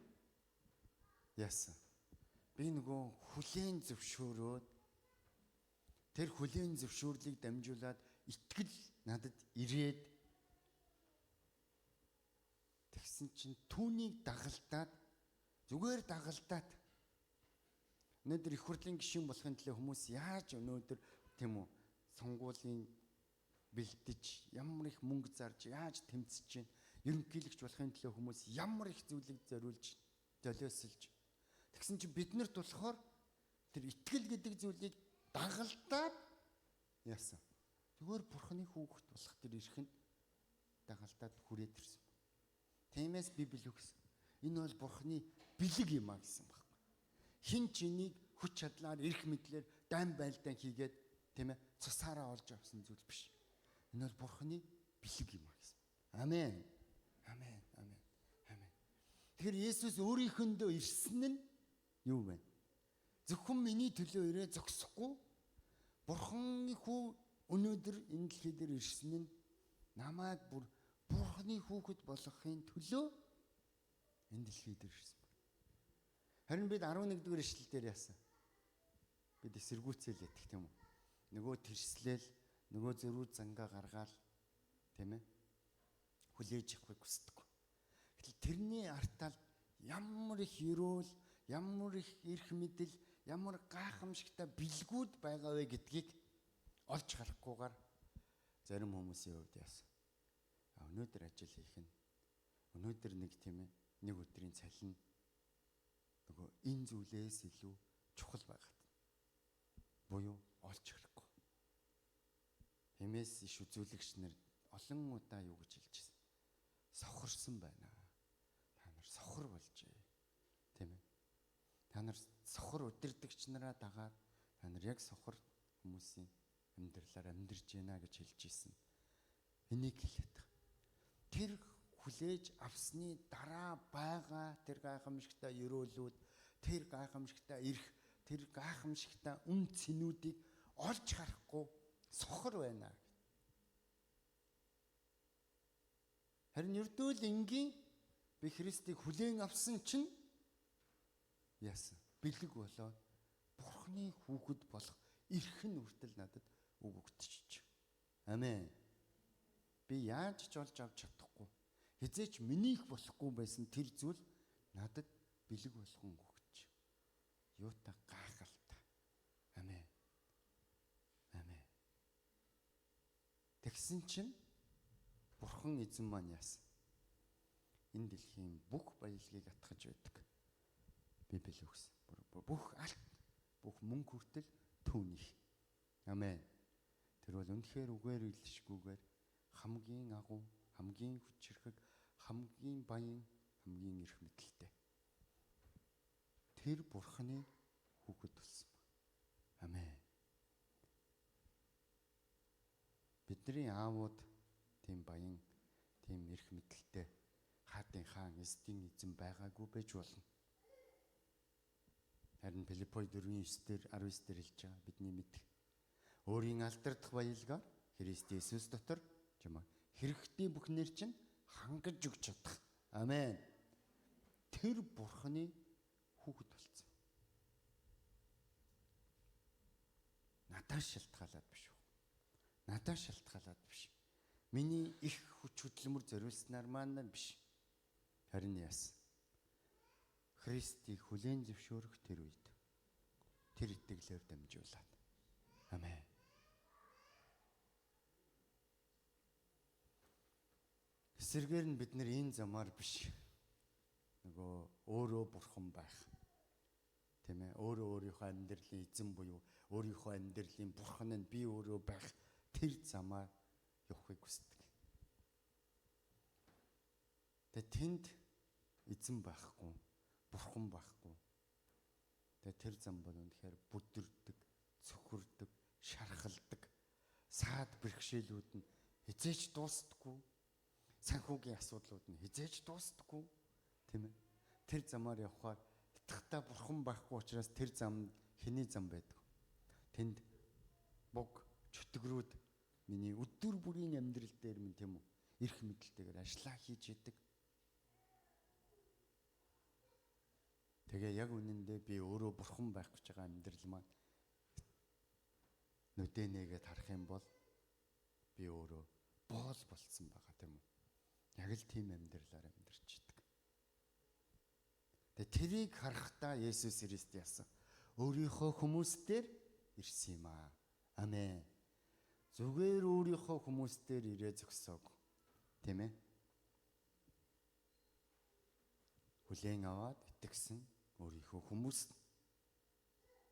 яасан? Би нөгөө хүлээн зөвшөөрөөд тэр хүлээн зөвшөөрлийг дамжуулаад итгэл надад ирээд тэгсэн чинь түүнийг дагалдаад зүгээр дагалдаад өнөөдөр их хурлын гишүүн болохын төлөө хүмүүс яаж өнөөдөр тийм үү сонгуулийн бэлдэж ямар их мөнгө зарж яаж тэмцэж чинь ерөнхийлөгч болохын төлөө хүмүүс ямар их зүйлийг зориулж золиослж тэгсэн чинь биднэрт болохоор тэр итгэл гэдэг зүйлийг дагалдаад яасан зүгээр Бурхны хүүхэд болох тэр эрхэнд дагалдаад хүрээд ирсэн. Тиймээс Библи үгс энэ бол Бурхны бэлэг юм а гэсэн байна. Хин ч энийг хүч чадлаар эрх мэдлэр дайн байлдаан хийгээд тийм ээ цусаараа олж авсан зүйл биш. Энэ бол Бурхны бэлэг юм а гэсэн. Амен. Амен. Амен. Амен. Тэгэхээр Есүс өөрийнхөндөө ирсэн нь юу вэ? Зөвхөн миний төлөө ирээ зогсохгүй Бурхны хүү өнөөдөр энэ дэлхий дээр ирсэн нь намайг бүр Бурхны хүүхэд болохын төлөө энэ дэлхий дээр ирсэн байна. Харин бид 11-р ишлэл дээр яасан? Бид эсэргүүцэл ятгах тийм үү? Нөгөө тэрслэл, нөгөө зөрүү зангаа гаргаал тийм ээ? Хүлээж авахыг хүсдэг. Гэтэл тэрний артаал ямар их ерөөл, ямар их эрх мэдэл, ямар гайхамшигтай бэлгүүд байгаа вэ гэдгийг олж харахгүйгээр зарим хүмүүсийн хувьд яасан? Өнөөдөр ажил хийх нь өнөөдөр нэг тийм ээ нэг өдрийн цалин нөгөө энэ зүйлээс илүү чухал байгаад буюу олж харахгүй. Тиймээс иш үзүүлэгч нар олон удаа юу гэж хэлжсэн? Сохорсон байна. Та нар сохор болжээ. Тийм ээ. Та нар сохор удирдагч нараа дагаад та нар яг сохор хүмүүсийн амьдралаар амьдарч байна гэж хэлж ийсэн. Энийг хэлээд байгаа. Тэр хүлээж авсны дараа байгаа тэр гайхамшигтай ерөөлүүд, тэр гайхамшигтай эрх, тэр гайхамшигтай үн цэнүүдийг олж харахгүй Сохор байна. Харин ердөө л энгийн би Христийг хүлээн авсан чинь яасан? Бэлэг болоод Бурхны хүүхэд болох эрхэн үртэл надад өгөгдчихэж. Амен. Би яаж ч олж авч чадахгүй. Хизээч минийх болохгүй байсан тэр зүйл надад бэлэг болгон өгч. Юутай гайхалтай. Амен. Амен. Тэгсэн чинь Бурхан эзэн маань яасан? Энэ дэлхийн бүх баялагийг атгаж байдаг. Библи өгсөн. Бүх алт, бүх мөнгө хүртэл түүнийх. Амен. Тэр бол үнэхээр үгээр илшгүйгээр хамгийн агуу, хамгийн хүчрхэг, хамгийн баян, хамгийн эрх мэдэлтэй. Тэр Бурханы хүүхэд болсон. Амен. Бидний аавууд тийм баян, тийм эрх мэдэлтэй хаатын хаан эздийн эзэн байгаагүй байж болно. Харин Филиппой 4:9-дэр 19-дэр хэлж байгаа бидний мэдэх. Өөрийн алдардах баялгаар Христ Иесус дотор чамаа хэрэгтэй бүхнээр чинь хангаж өгч чадах. Амен. Тэр Бурханы хүүхэд болсон. Надаас шалтгаалаад биш үү? Надаас шалтгаалаад биш. Миний их хүч хөдөлмөр зориулснаар маань биш. Харин яасан? Христийг хүлээн зөвшөөрөх тэр үед тэр итгэлээр дамжуулаад. Амен. Эсвэргээр нь бид нар энэ замаар биш. Нөгөө өөрөө Бурхан байх. Тийм ээ. Өөрийнхөө амьдралын эзэн буюу өөрийнхөө амьдралын Бурхан нь би өөрөө байх тэр замаар явахыг хүсдэг. Тэгээ тэнд эзэн байхгүй, Бурхан байхгүй. Тэгээ тэр зам бол үнэхээр бүдэрдэг, цөхөрдөг, шархалдаг. Саад бэрхшээлүүд нь хизээч дуустдаггүй. Санхүүгийн асуудлууд нь хизээч дуустдаггүй. Тийм ээ. Тэр замаар явхаар итгэхтаа Бурхан байхгүй учраас тэр зам хэний зам байдаг. Тэнд буг чөтгөрүүд миний өдөр бүрийн амьдрал дээр минь тийм үү? Эрх мэдэлтэйгээр ажиллаа хийж идэг. Тэгээ яг үнэндээ би өөрөө Бурхан байх гэж байгаа амьдрал маань нүдэнэгээд харах юм бол би өөрөө боол болцсон байгаа тийм үү? Яг л тийм амьдралаар амьдарч идэг. Тэгээ тэрийг харахтаа Есүс Христ яасан? Өөрийнхөө хүмүүстээр ирсэн юм аа. Амен. Зүгээр өөрийнхөө хүмүүстээр ирээ зогсоог. Тийм ээ? Хүлээн аваад итгэсэн өөрийнхөө хүмүүст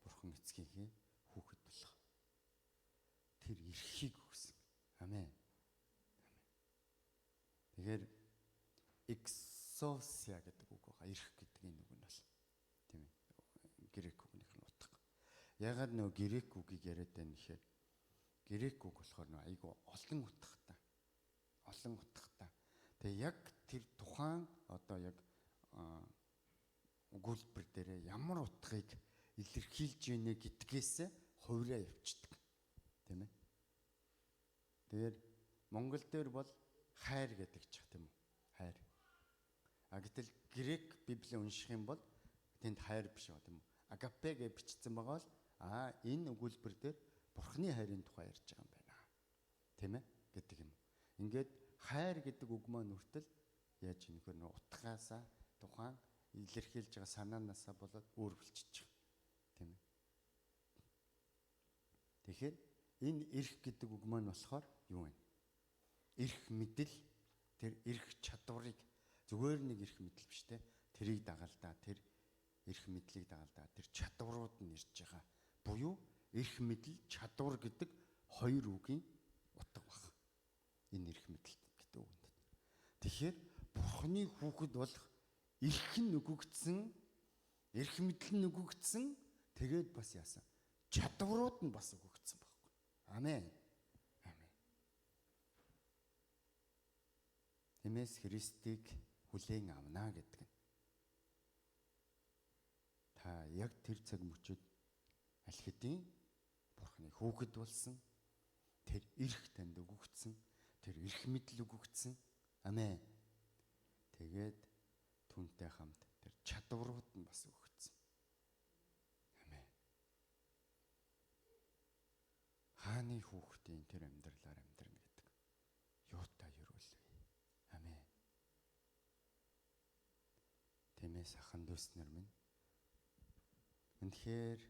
Бурхан эцгийнхээ хүүхэд болох. Тэр эрхийг өгсөн. Амен. Тэгэхээр эксосия гэдэг үг байгаа. Эрх гэдэг энэ үг нь бол тийм ээ. Грек үгнийх нь утга. Ягаад нөө грек үгийг яриад байна гэхээр грек үг болохоор нөө айгүй олон утгатай. Олон утгатай. Тэгээ яг тэр тухайн одоо яг өгүүлбэр дээрээ ямар утгыг илэрхийлж ийнэ гэдгээс хувираа явчихдаг. Тийм ээ. Тэгэхээр Монгол дээр бол хайр гэдэг ч тийм үү? Хайр. А гэтэл грек Библийг унших юм бол тэнд хайр биш ба тийм үү? Агапе гэж бичсэн байгаа л энэ өгүүлбэр дээр Бурхны хайрын тухай ярьж байгаа юм байна. Тийм ээ? Гэдэг юм. Ингээд хайр гэдэг үг маань үртэл яаж юм хөр нөө утгаасаа тухайн илэрхийлж байгаа санаанаасаа болоод өөр болчихж байгаа. Тийм ээ. Тэгэхээр энэ эрх гэдэг үг маань болохоор юу вэ? Эрх мэдэл, тэр эрх чадварыг зүгээр нэг эрх мэдэл биш те. Тэрийг дагалдаа, тэр эрх мэдлийг дагалдаа, тэр чадварууд нь ирж байгаа. Буюу эрх мэдэл, чадвар гэдэг хоёр үгийн утга баг. Энэ эрх мэдэл гэдэг үгэнд. Тэгэхээр Бурхны хүүхэд болох эрх нь нөгөгдсөн, эрх мэдэл нь нөгөгдсөн, тэгээд бас яасан? Чадварууд нь бас өгөгдсөн байхгүй. Амен. Амен. Тиймээс Христийг хүлээн авна гэдэг нь. Та яг тэр цаг мөчид аль хэдийн Бурхны хүүхэд болсон, тэр эрх танд өгөгдсөн. Тэр эрх мэдэл өгөгдсөн. Амен. Тэгээд түүнтэй хамт тэр чадварууд нь бас өгөгдсөн. Амен. Хааны хүүхдийн тэр амьдралаар амьдрна гэдэг. Юутай юруулвэ. Амен. Тэмээс ахын дүүснэр минь. Үнэхээр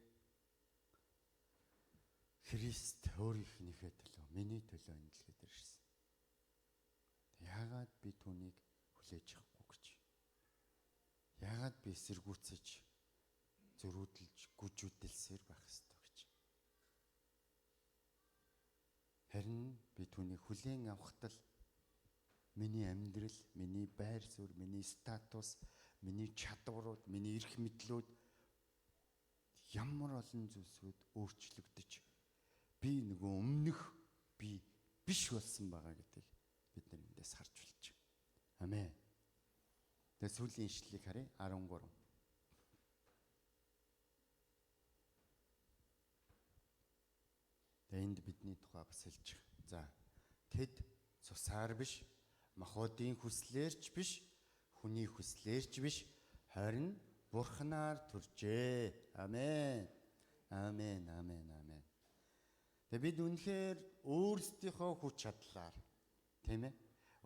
Христ өөрийнхнийхээ төлөө, миний төлөө энэ дэлхийд ирсэн. Яагаад би түүнийг хүлээж авахгүй гэж? Яагаад би эсэргүүцэж, зөрүүдэлж, гүжүүдэлсээр байх ёстой гэж? Харин би түүнийг хүлээн авахтал миний амьдрал, миний байр суурь, миний статус, миний чадварууд, миний эрх мэдлүүд ямар олон зүйлсүүд өөрчлөгдөж би нөгөө өмнөх би биш болсон байгаа гэдгийг бид нар эндээс харж болж байна. Амен. Тэгээ сүүлийн ишлэлийг харъя 13. Тэгээ энд бидний тухай бас хэлж байгаа. За тэд цусаар биш, махбодын хүслээрч биш, хүний хүслээрч биш, харин Бурханаар төржээ. Амен. Амен. Амен. Амен. Тэгээ бид үнэхээр өөрсдийнхөө хүч чадлаар, тийм ээ?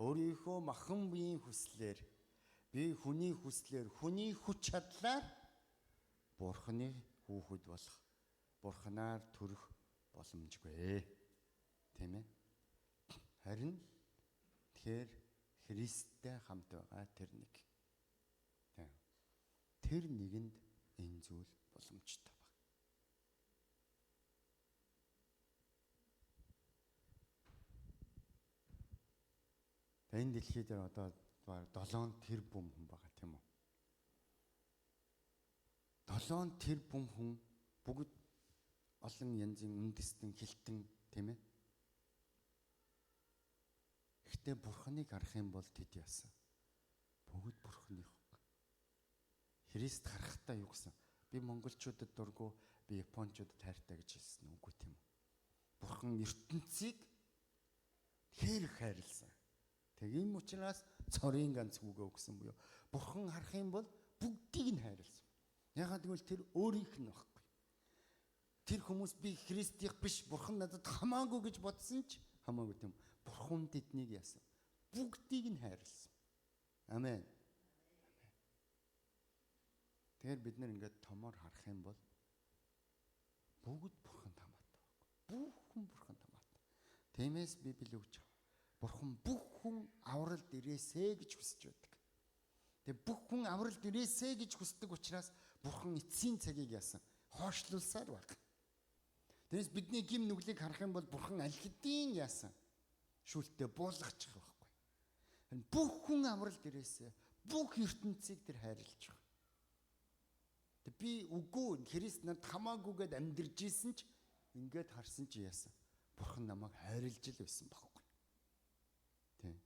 Өөрийнхөө махан биеийн хүслээр, би хүний хүслээр, хүний хүч чадлаар Бурханы хүүхэд болох, Бурханаар төрөх боломжгүй. Тийм ээ? Харин тэгэхээр Христтэй хамт байгаа тэр нэг. Тэр нэгэнд энэ зүйл боломжтой баг. Энэ дэлхий дээр одоо 7 тэрбум хүн байгаа тийм үү? 7 тэрбум хүн бүгд олон янзын үндэстэн хилтэн тийм ээ? Гэхдээ Бурханыг харах юм бол тэд яасан? Бүгд Бурханых. Христ харахтаа юу гэсэн? Би монголчуудад дургу, би японочдод хайртай гэж хэлсэн үгүй тийм үү? Бурхан ертөнцийг тэр хайрлсан. Тийм учраас цорын ганц үгээ өгсөн буюу Бурхан харах юм бол бүгдийг нь хайрлсан. Ягаад гэвэл тэр өөрийнх нь байхгүй. Тэр хүмүүс би Христийнх биш, Бурхан надад хамаагүй гэж бодсон ч хамаагүй тийм. Бурхан тэднийг яасан? Бүгдийг нь хайрлсан. Амен. Тэгэхээр бид нар ингээд томоор харах юм бол бүгд Бурханд хамаатай байна. Бүхэн Бурханд хамаатай. Тиймээс Библи өгч байгаа. Бурхан бүх хүн авралд ирээсэ гэж хүсэж байдаг. Тэгээ бүх хүн авралд ирээсэ гэж хүсдэг учраас Бурхан эцсийн цагийг яасан? Хойшлуулсаар байна. Тэгээс бидний гим нүглийг харах юм бол Бурхан аль хэдийн яасан? Шүүлтээ буулгачих байхгүй. Бүх хүн авралд ирээсэ бүх ертөнцийг тэр хайрлаж байгаа. Би үгүй Христ надад хамаагүйгээд амьдарч ийсэн ч ингээд харсан чи яасан? Бурхан намайг хайрлаж л байсан байхгүй. Тийм.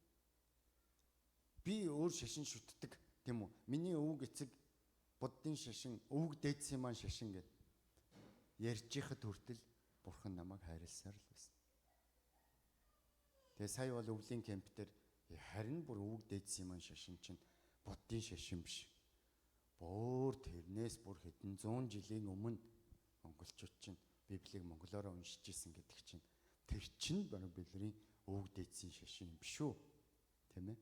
Би өөр шашин шүтдэг тийм үү? Миний өвөг эцэг буддын шашин, өвөг дээдсийн маань шашин гэд ярьж ихад хүртэл Бурхан намайг хайрласаар л байсан. Тэгээ сая бол өвлийн кемп дээр харин бүр өвөг дээдсийн маань шашин чинь буддын шашин биш. Бөөр тэрнээс бүр хэдэн зуун жилийн өмнө монголчууд чинь Библийг монголоор уншиж исэн гэдэг чинь тэр чинь баруун бидний өвөг дээдсийн шашин юм биш үү? Тийм ээ?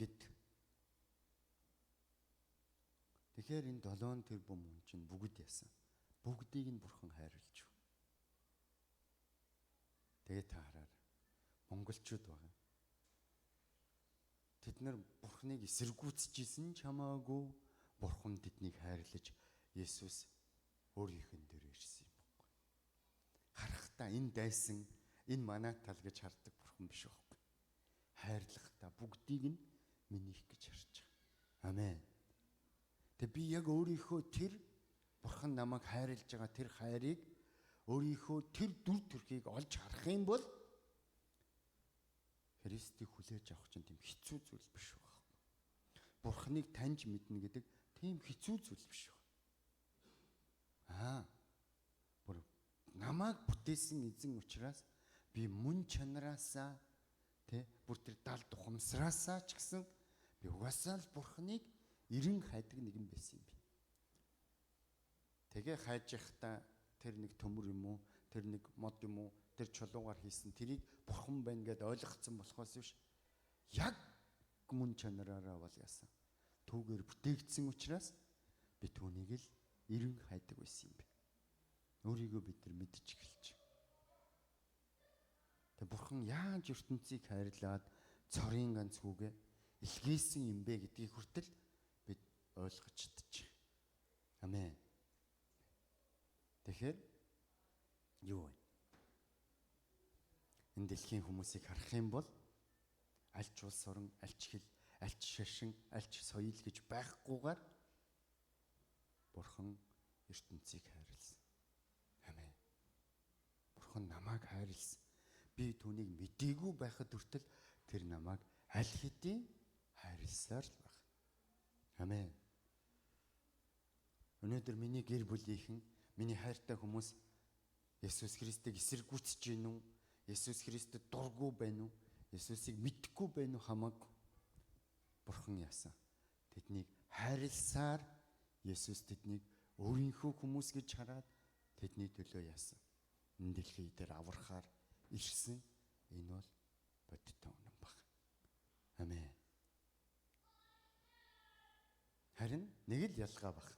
Гэт. Тэгэхээр энэ 7 тэрбум хүн чинь бүгд яасан? Бүгдийг нь Бурхан хайрлаж байна. Тэгээ та хараар монголчууд байгаа. Тэд нар Бурханыг эсэргүүцэжсэн ч хамаагүй Бурхан тэднийг хайрлаж Есүс өөрийнх нь дээр ирсэн юм байна. Харахтаа энэ дайсан, энэ манаа тал гэж хардаг Бурхан биш байхгүй. Хайрлахтаа бүгдийг нь минийх гэж харж байгаа. Амен. Тэг би яг өөрийнхөө тэр Бурхан намайг хайрлаж байгаа тэр хайрыг өөрийнхөө тэр дүр төрхийг олж харах юм бол Христийг хүлээж авах чинь тийм хэцүү зүйл биш байна. Бурханыг таньж мэднэ гэдэг тийм хэцүү зүйл биш байна. Бүр намайг бүтээсэн эзэн учраас би мөн чанараасаа бүр тэр далд ухамсараасаа ч гэсэн би угаасаа л Бурхныг эрен хайдаг нэгэн байсан юм би. Тэгээ хайж явахдаа тэр нэг төмөр юм уу, тэр нэг мод юм уу, тэр чулуугаар хийсэн тэрийг Бурхан байна гэдээ ойлгоцсон болохоос биш. Яг мөн чанараараа бол яасан. Түүгээр бүтээгдсэн учраас би түүнийг л эрен хайдаг байсан юм бэ. Өөрийгөө бид нар мэдж эхэлж. Тэгээ Бурхан яаж ертөнцийг хайрлаад цорын ганц хүүгээ илгээсэн юм бэ гэдгийг хүртэл бид ойлгож чадчих. Амен. Тэгэхээр юу вэ? Энэ дэлхийн хүмүүсийг харах юм бол альч улс орон, альч хэл, альч шашин, альч соёл гэж байхгүйгээр Бурхан ертөнцийг хайрлсан. Амен. Бурхан намайг хайрлсан. Би түүнийг мэдээгүй байхад хүртэл тэр намайг аль хэдийн хайрласаар л байна. Амен. Өнөөдөр миний гэр бүлийнхэн, миний хайртай хүмүүс Есүс Христийг эсэргүүцэж гин үү? Есүс Христэд дургүй байна уу? Есүсийг мэдхгүй байна уу хамаагүй. Бурхан яасан. Тэднийг хайрласаар Есүс тэднийг өөрийнхөө хүмүүс гэж хараад тэдний төлөө яасан. Энэ дэлхий дээр аврахаар ирсэн. Энэ бол бодиттой үнэн баг. Амен. Харин нэг л ялгаа баг.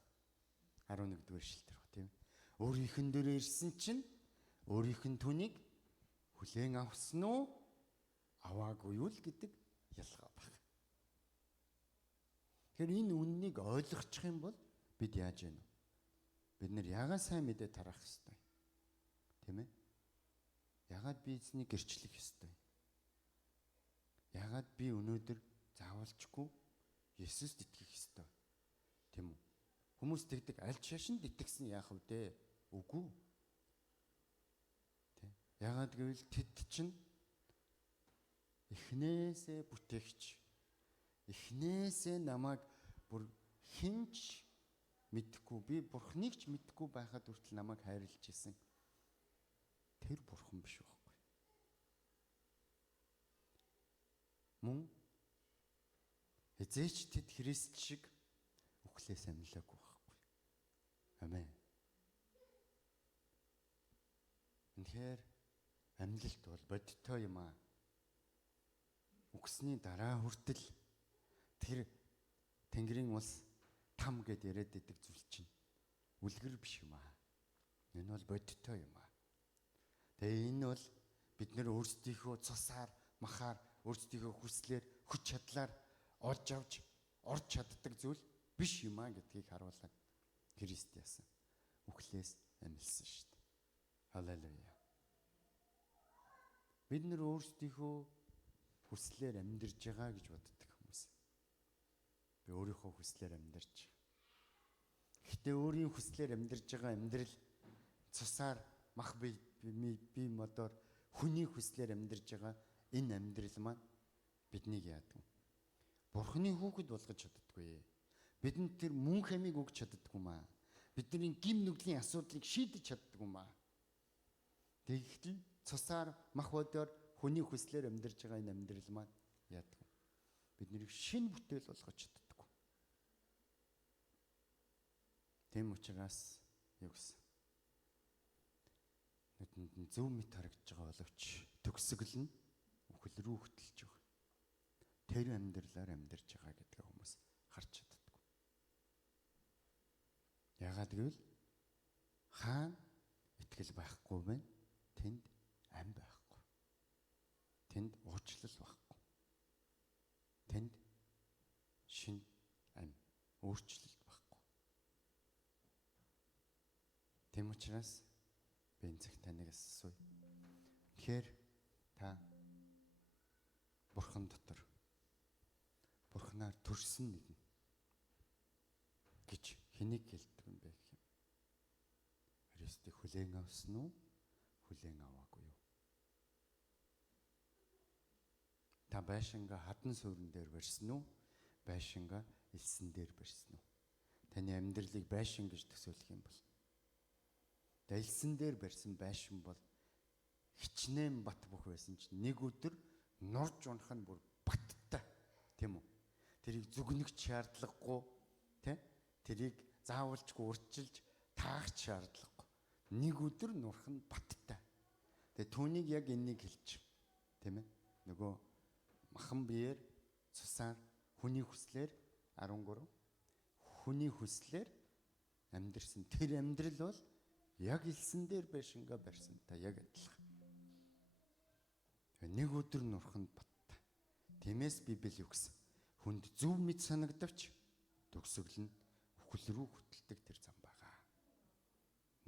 11-р эшлэлдэр баг тийм. Өөрийнхэн дээр ирсэн чинь өөрийнх нь түүнийг хүлээн авсан уу? Аваагүй юу л гэдэг ялгаа баг. Тэгэхээр энэ үннийг ойлгочих юм бол бид яаж яана вэ? Бид нэр яагаад сайн мэдээ тарах ёстой? Тийм ээ? Яагаад би эзнийг гэрчлэх ёстой? Яагаад би өнөөдөр заавалчгүй Есүст итгэх ёстой? Тийм үү? Хүмүүс тэгдэг аль шашинд итгэсэн яах вэ дээ? Үгүй. Тэ. Яагаад гэвэл тэд чинь эхнээсээ бүтээгч. Эхнээсээ намайг бүр хинч мэдхгүй, би Бурхныг ч мэдхгүй байхад хүртэл намайг хайрлаж исэн. Тэр Бурхан биш байхгүй. Мөн эзээч тэд Христ шиг үхлээс амьлаагүй байхгүй. Амен. Үнэхээр амьлалт бол бодиттой юм аа. Үгсний дараа хүртэл тэр Тэнгэрийн улс там гэд яриад идэг зүйл чинь үлгэр биш юм аа. Энэ бол бодиттой юм аа. Тэгээ энэ бол бид нэр өөрсдийнхөө цусаар, махаар, өөрсдийнхөө хүслээр, хүч чадлаар олж авч орж чаддаг зүйл биш юм аа гэдгийг харуулсан. Христ яасан. Үхлээс амьдсан шүү дээ. Халелуя. Бид нэр өөрсдийнхөө хүслээр амьдарж байгаа гэж боддог хүмүүс. Би өөрийнхөө хүслээр амьдарч. Гэхдээ өөрийн хүслээр амьдарж байгаа амьдрал цусаар мах бие модоор хүний хүслээр амьдарж байгаа энэ амьдрал маань биднийг яадаг. Бурхны хүүхэд болгож чаддаггүй. Бидэнд тэр мөн хамиг өгч чаддаггүй маа. Бидний гим нүглийн асуудлыг шийдэж чаддаггүй маа. Тэгэхдээ цусаар мах бодоор хүний хүслээр амьдарж байгаа энэ амьдрал маань яадаг. Биднийг шинэ бүтээл болгож чаддаггүй. Тэм учраас юу гэсэн? Нүдэнд зөв мэт харагдж байгаа боловч төгсгөл нь үхэл рүү хөтлөж байгаа. Тэр амьдралаар амьдарч байгаа гэдгийг хүмүүс харж чаддаггүй. Яагаад гэвэл хаана итгэл байхгүй байна? Тэнд ам байхгүй. Тэнд уучлал байхгүй. Тэнд шин ам өөрчлөлт байхгүй. Тэм учраас би энэ цаг танаас асууя. Тэгэхээр та Бурхан дотор Бурханаар төрсөн нэгэн гэж хэнийг хэлдэг юм бэ гэх юм. Христийг хүлээн авсан уу? Хүлээн аваагүй юу? Та байшингаа хадан суурин дээр барьсан уу? Байшингаа элсэн дээр барьсан уу? Таны амьдралыг байшин гэж төсөөлөх юм бол Элсэн дээр барьсан байшин бол хичнээн бат бөх байсан чинь нэг өдөр нурж унах нь бүр баттай, тийм үү? Тэрийг зүгнэх шаардлагагүй, тийм? Тэрийг заавалжгүй урьдчилж таах шаардлагагүй. Нэг өдөр нурах нь баттай. Тэгээ түүнийг яг энийг хэлж, тийм ээ? Нөгөө махан биеэр цусаар хүний хүслээр 13 хүний хүслээр амьдрсан тэр амьдрал бол яг элсэн дээр байшингаа барьсантай яг адилхан. Нэг өдөр нурах нь баттай. Тиймээс Библи юу гэсэн? Хүнд зөв мэд санагдавч төгсгөл нь үхэл рүү хөтэлдэг тэр зам байгаа.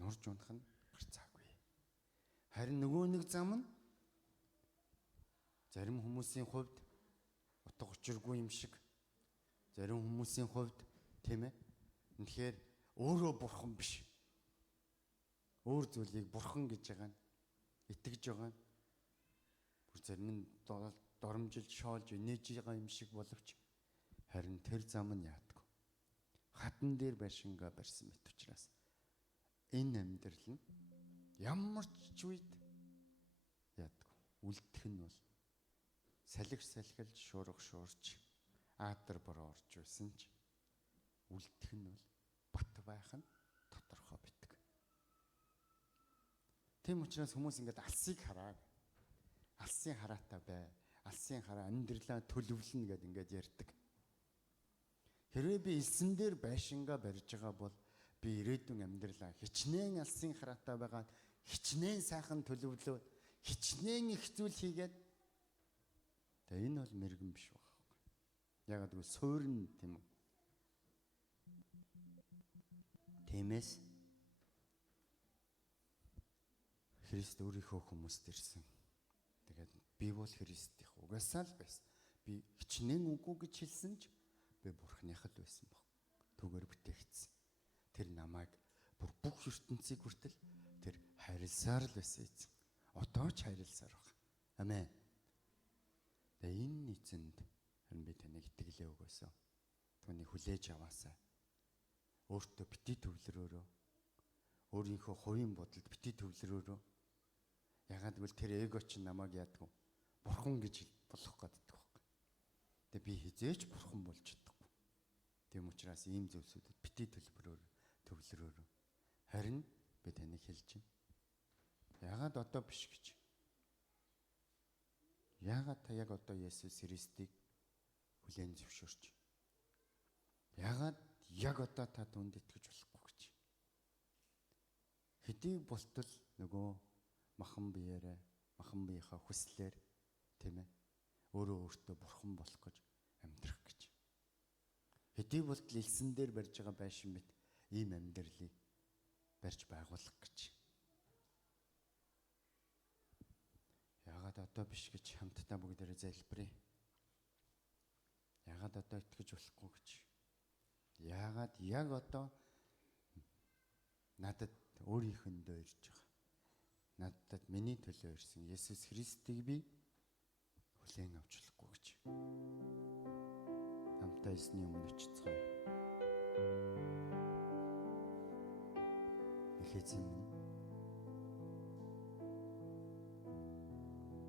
Нурж унах нь гарцаагүй. Харин нөгөө нэг зам нь зарим хүмүүсийн хувьд утга учиргүй юм шиг, зарим хүмүүсийн хувьд тийм ээ. Үнэхээр өөрөө бурхан биш. Өөр зүйлийг бурхан гэж байгаа нь итгэж байгаа нь бүр зарим нь доромжилж шоолж нээж байгаа юм шиг боловч харин тэр зам нь яадаг. Хатан дээр байшингаа барьсан мэт учраас энэ амьдрал нь ямар ч үед яадаг. Үлдэх нь бол салхилж шуурж аатар бороо орж байсан ч үлдэх нь бол бат байх нь тодорхой битг. Тийм учраас хүмүүс ингээд алсыг хараад алсын хараатай бай. Алсын хараа амьдралаа төлөвлөнө гэдээ ингээд ярьдаг. Хэрвээ би элсэн дээр байшингаа барьж байгаа бол би ирээдүйн амьдралаа хичнээн алсын хараатай байгаа, хичнээн сайхан төлөвлөө, хичнээн их зүйл хийгээд тэгээ энэ бол мэрэгэн биш байна. Ягаад гэвэл суурин тийм үү? Тиймээс Христ өөрийнхөө хүмүүст ирсэн. Тэгээд би бол Христийн угаасаа л байсан. Би хичнээн үгүй гэж хэлсэн ч би Бурханых л байсан баг. Түгээр бүтээгдсэн. Тэр намайг бүх ертөнцийг хүртэл тэр хайрласаар л байсан эзэн. Одоо ч хайрласаар байна. Амен. Тэгээд энэ эзэнд харин би таныг итгэлээ өгөөсөө. Түүнийг хүлээж аваасаа. Өөртөө бити төвлөрөөрөө. Өөрийнхөө хувийн бодолд бити төвлөрөөрөө. Ягаад гэвэл тэр эго чинь намайг яадаг вэ? Бурхан гэж болох гэдэг байхгүй. Тэгээ би хизээч бурхан болж чадахгүй. Тийм учраас ийм зүйлсүүдэд бити төвлөрөөрөө. Харин би таныг хэлж байна. Ягаад одоо биш гэж? Ягаад та яг одоо Есүс Христийг хүлээн зөвшөөрч? Ягаад яг одоо та түүнд итгэж болохгүй гэж? Хэдий болтол нөгөө махан биеийнхаа хүслээр тийм ээ өөрөө өөртөө бурхан болох гэж амьдрах гэж. Хэдий болтол элсэн дээр барьж байгаа байшин мэт ийм амьдралыг барьж байгуулах гэж. Ягаад одоо биш гэж хамтдаа бүгдээрээ залбирая. Ягаад одоо итгэж болохгүй гэж. Ягаад яг одоо надад өөрийнхөндөө ирж байгаа. Надад миний төлөө ирсэн Есүс Христийг би хүлээн авч болохгүй гэж. Хамтдаа эзний өмнө очицгаая. Их эзэн минь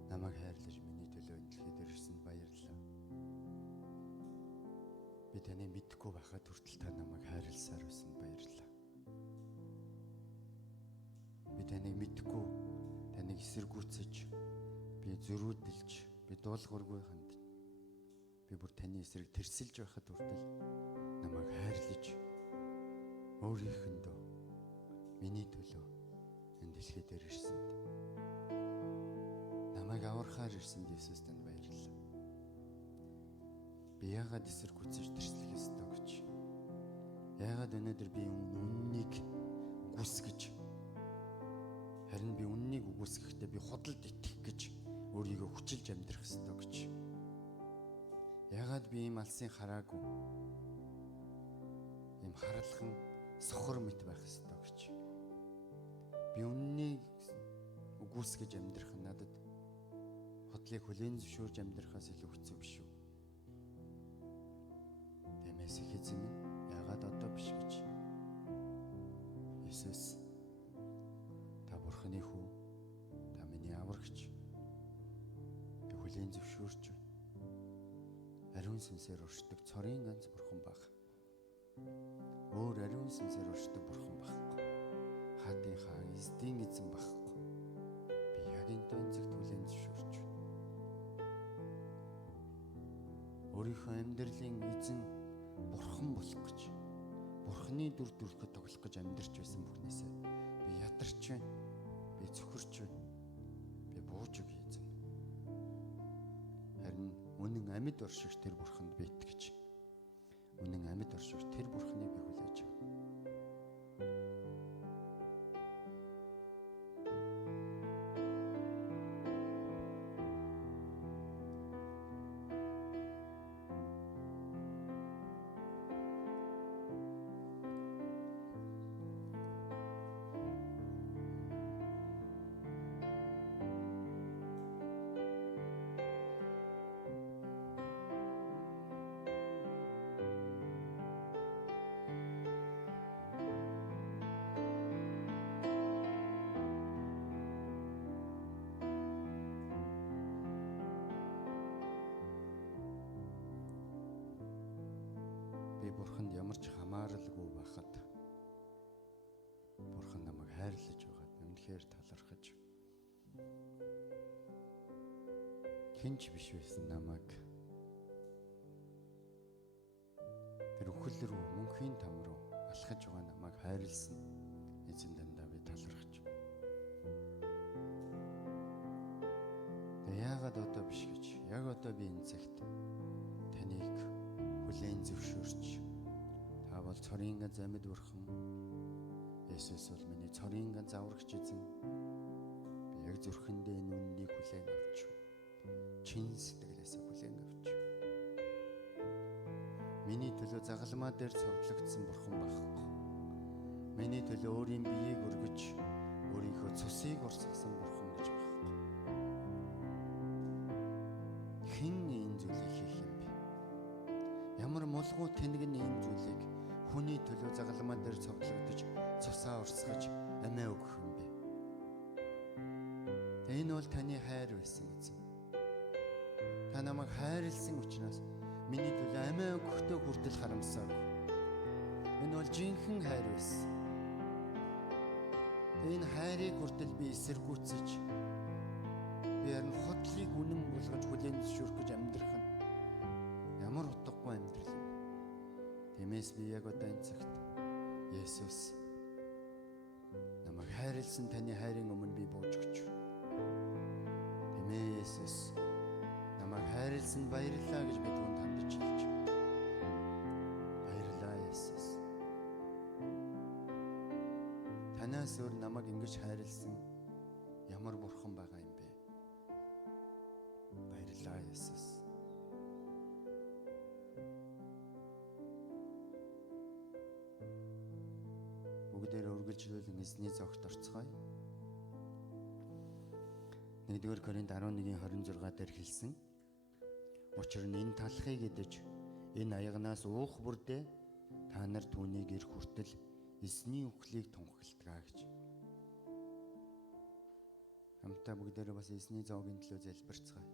намайг хайрлаж миний төлөө энэ дэлхийд ирсэнд баярлалаа. Би таныг мэдхгүй байхад хүртэл та намайг хайрласаар байсан баярлалаа. Би таныг мэдхгүй, таныг эсэргүүцэж, би зөрүүдэлж, би дуулуургүй ханд. Би бүр таны эсрэг тэрсэлж байхад хүртэл намайг хайрлаж өөрийнхөндөө миний төлөө энэ дэлхий дээр ирсэнд намайг аврахаар ирсэнд Есүс танд баярлалаа. Би яагаад эсэргүүцэж тэрслэх ёстой гэж? Яагаад өнөөдөр би үннийг үгүйсгэж, харин би үннийг үгүйсгэхдээ би худалд итгэх гэж өөрийгөө хүчилж амьдрах ёстой гэж? Яагаад би ийм алсын хараагүй, ийм харалхан сохор мэт байх ёстой гэж? Би үннийг үгүйсгэж амьдрах нь надад худлыг хүлээн зөвшөөрж амьдрахаас илүү хэцүү биш үү? Тиймээс их эзэн минь яагаад одоо биш гэж? Есүс хүлээн зөвшөөрч байна. Ариун сүнсээр уршдаг цорын ганц бурхан баг. Өөр ариун сүнсээр уршдаг бурхан багхгүй. Хаатынхаа эзэдийн эзэн багхгүй. Би яг энэ тонцогт хүлээн зөвшөөрч байна. Өөрийнхөө амьдралын эзэн бурхан болох гэж, бурханы дүр төрхөд тоглох гэж амьдарч байсан бүхнээсээ би ядарч байна. Би цөхөрч байна. Би бууж өгье эзэн. Харин үнэн амьд оршигч тэр бурханд би итгэж, үнэн амьд оршигч тэр бурханыг би хүлээж авна. Би бурханд ямар ч хамааралгүй байхад бурхан намайг хайрлаж байгаад үнэхээр талархаж, хинч биш байсан намайг тэр үхэл рүү, мөнхийн там руу алхаж байгаа намайг хайрлсан эзэн дандаа би талархаж. Тэгээ яагаад одоо биш гэж, яг одоо би энэ цагт таныг хүлээн зөвшөөрч, та бол цорын ганц амьд бурхан. Есүс бол миний цорын ганц аврагч эзэн. Би яг зүрхэндээ энэ үннийг хүлээн авч, чин сэтгэлээсээ хүлээн авч. Миний төлөө загалмаа дээр цовдлогдсон бурхан байхгүй. Миний төлөө өөрийн биеийг өргөж, өөрийнхөө цусыг урсгасан бурхан гэж байхгүй. Хэн энэ зүйлийг хийх юм бэ? Ямар мулгуу тэнэг нь энэ зүйлийг хүний төлөө загалмаа дээр цовдлогдож, цусаа урсгаж амиа өгөх юм бэ? Энэ бол таны хайр байсан эзэн. Та намайг хайрлсан учраас миний төлөө амиа өгөхдөө хүртэл харамсаагүй. Энэ бол жинхэнэ хайр байсан. Энэ хайрыг хүртэл би эсэргүүцэж, би харин хотлыг үнэн болгож хүлээн зөвшөөрөх гэж амьдрах нь ямар утгагүй амьдрал юм. Тиймээс би яг одоо энэ цагт Есүс намайг хайрлсан таны хайрын өмнө би бууж өгч байна. Тиймээ Есүс намайг хайрлсан баярлалаа гэж би түүнд хандаж хэлж байна. Баярлалаа Есүс. Танаас өөр намайг ингэж хайрлсан ямар бурхан байгаа юм бэ? Баярлалаа Есүс. Бүгдээрээ үргэлжлүүлэн эзний зогт орцгоё. 1-р Коринт 11:26 дээр хэлсэн: Учир нь энэ талхыг идэж, энэ аягнаас уух бүрдээ та нар түүнийг ирэх хүртэл эзний үхлийг тунхагладаг гэж. Хамтдаа бүгдээрээ бас эзний зоогийн төлөө залбирцгаая.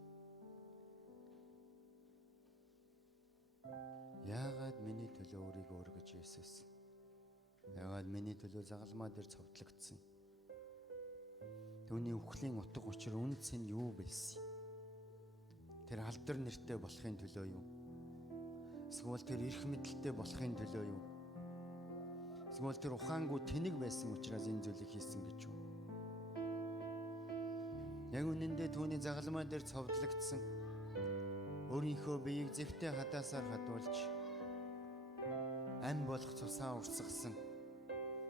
Яагаад миний төлөө өөрийгөө өргөж Есүс? Яагаад миний төлөө загалмаа дээр цовдлогдсон? Түүний үхлийн утга учир үнц нь юу байсан? Тэр алдар нэртэй болохын төлөө юу? Эсвэл тэр эрх мэдэлтэй болохын төлөө юу? Эсвэл тэр ухаангүй тэнэг байсан учраас энэ зүйлийг хийсэн гэж юу? Яг үнэндээ түүний загалмаа дээр цовдлогдсон, өөрийнхөө биеийг зэвтэй хадаасаар хадуулж, ам болох цусаа урсгасан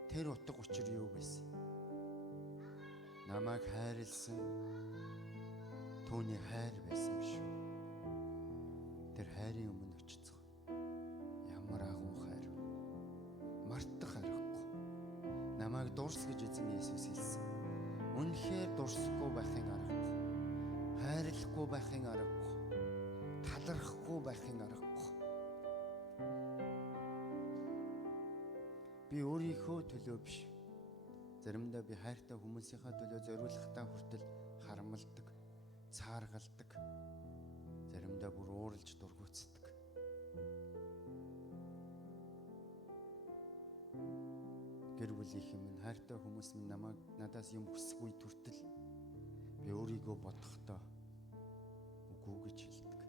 тэр утга учир юу байсан? Намайг хайрлсан түүний хайр байсан биш үү? Тэр хайрын өмнө очицгоо. Ямар агуу хайр вэ? Мартах аргагүй. Намайг дурс гэж эзэн Есүс хэлсэн. Үнэхээр дурсахгүй байхын аргагүй. Хайрлахгүй байхын аргагүй. Талархахгүй байхын аргагүй. Би өөрийнхөө төлөө биш. Заримдаа би хайртай хүмүүсийнхаа төлөө зориулахдаа хүртэл харамлдаг, цааргалдаг, түүндээ бүр ууралж дургуутсдаг. Гэр бүлийнхэн минь, хайртай хүмүүс минь надаас юм хүсэхгүй түртэл би өөрийгөө бодохдоо үгүй гэж хэлдэг.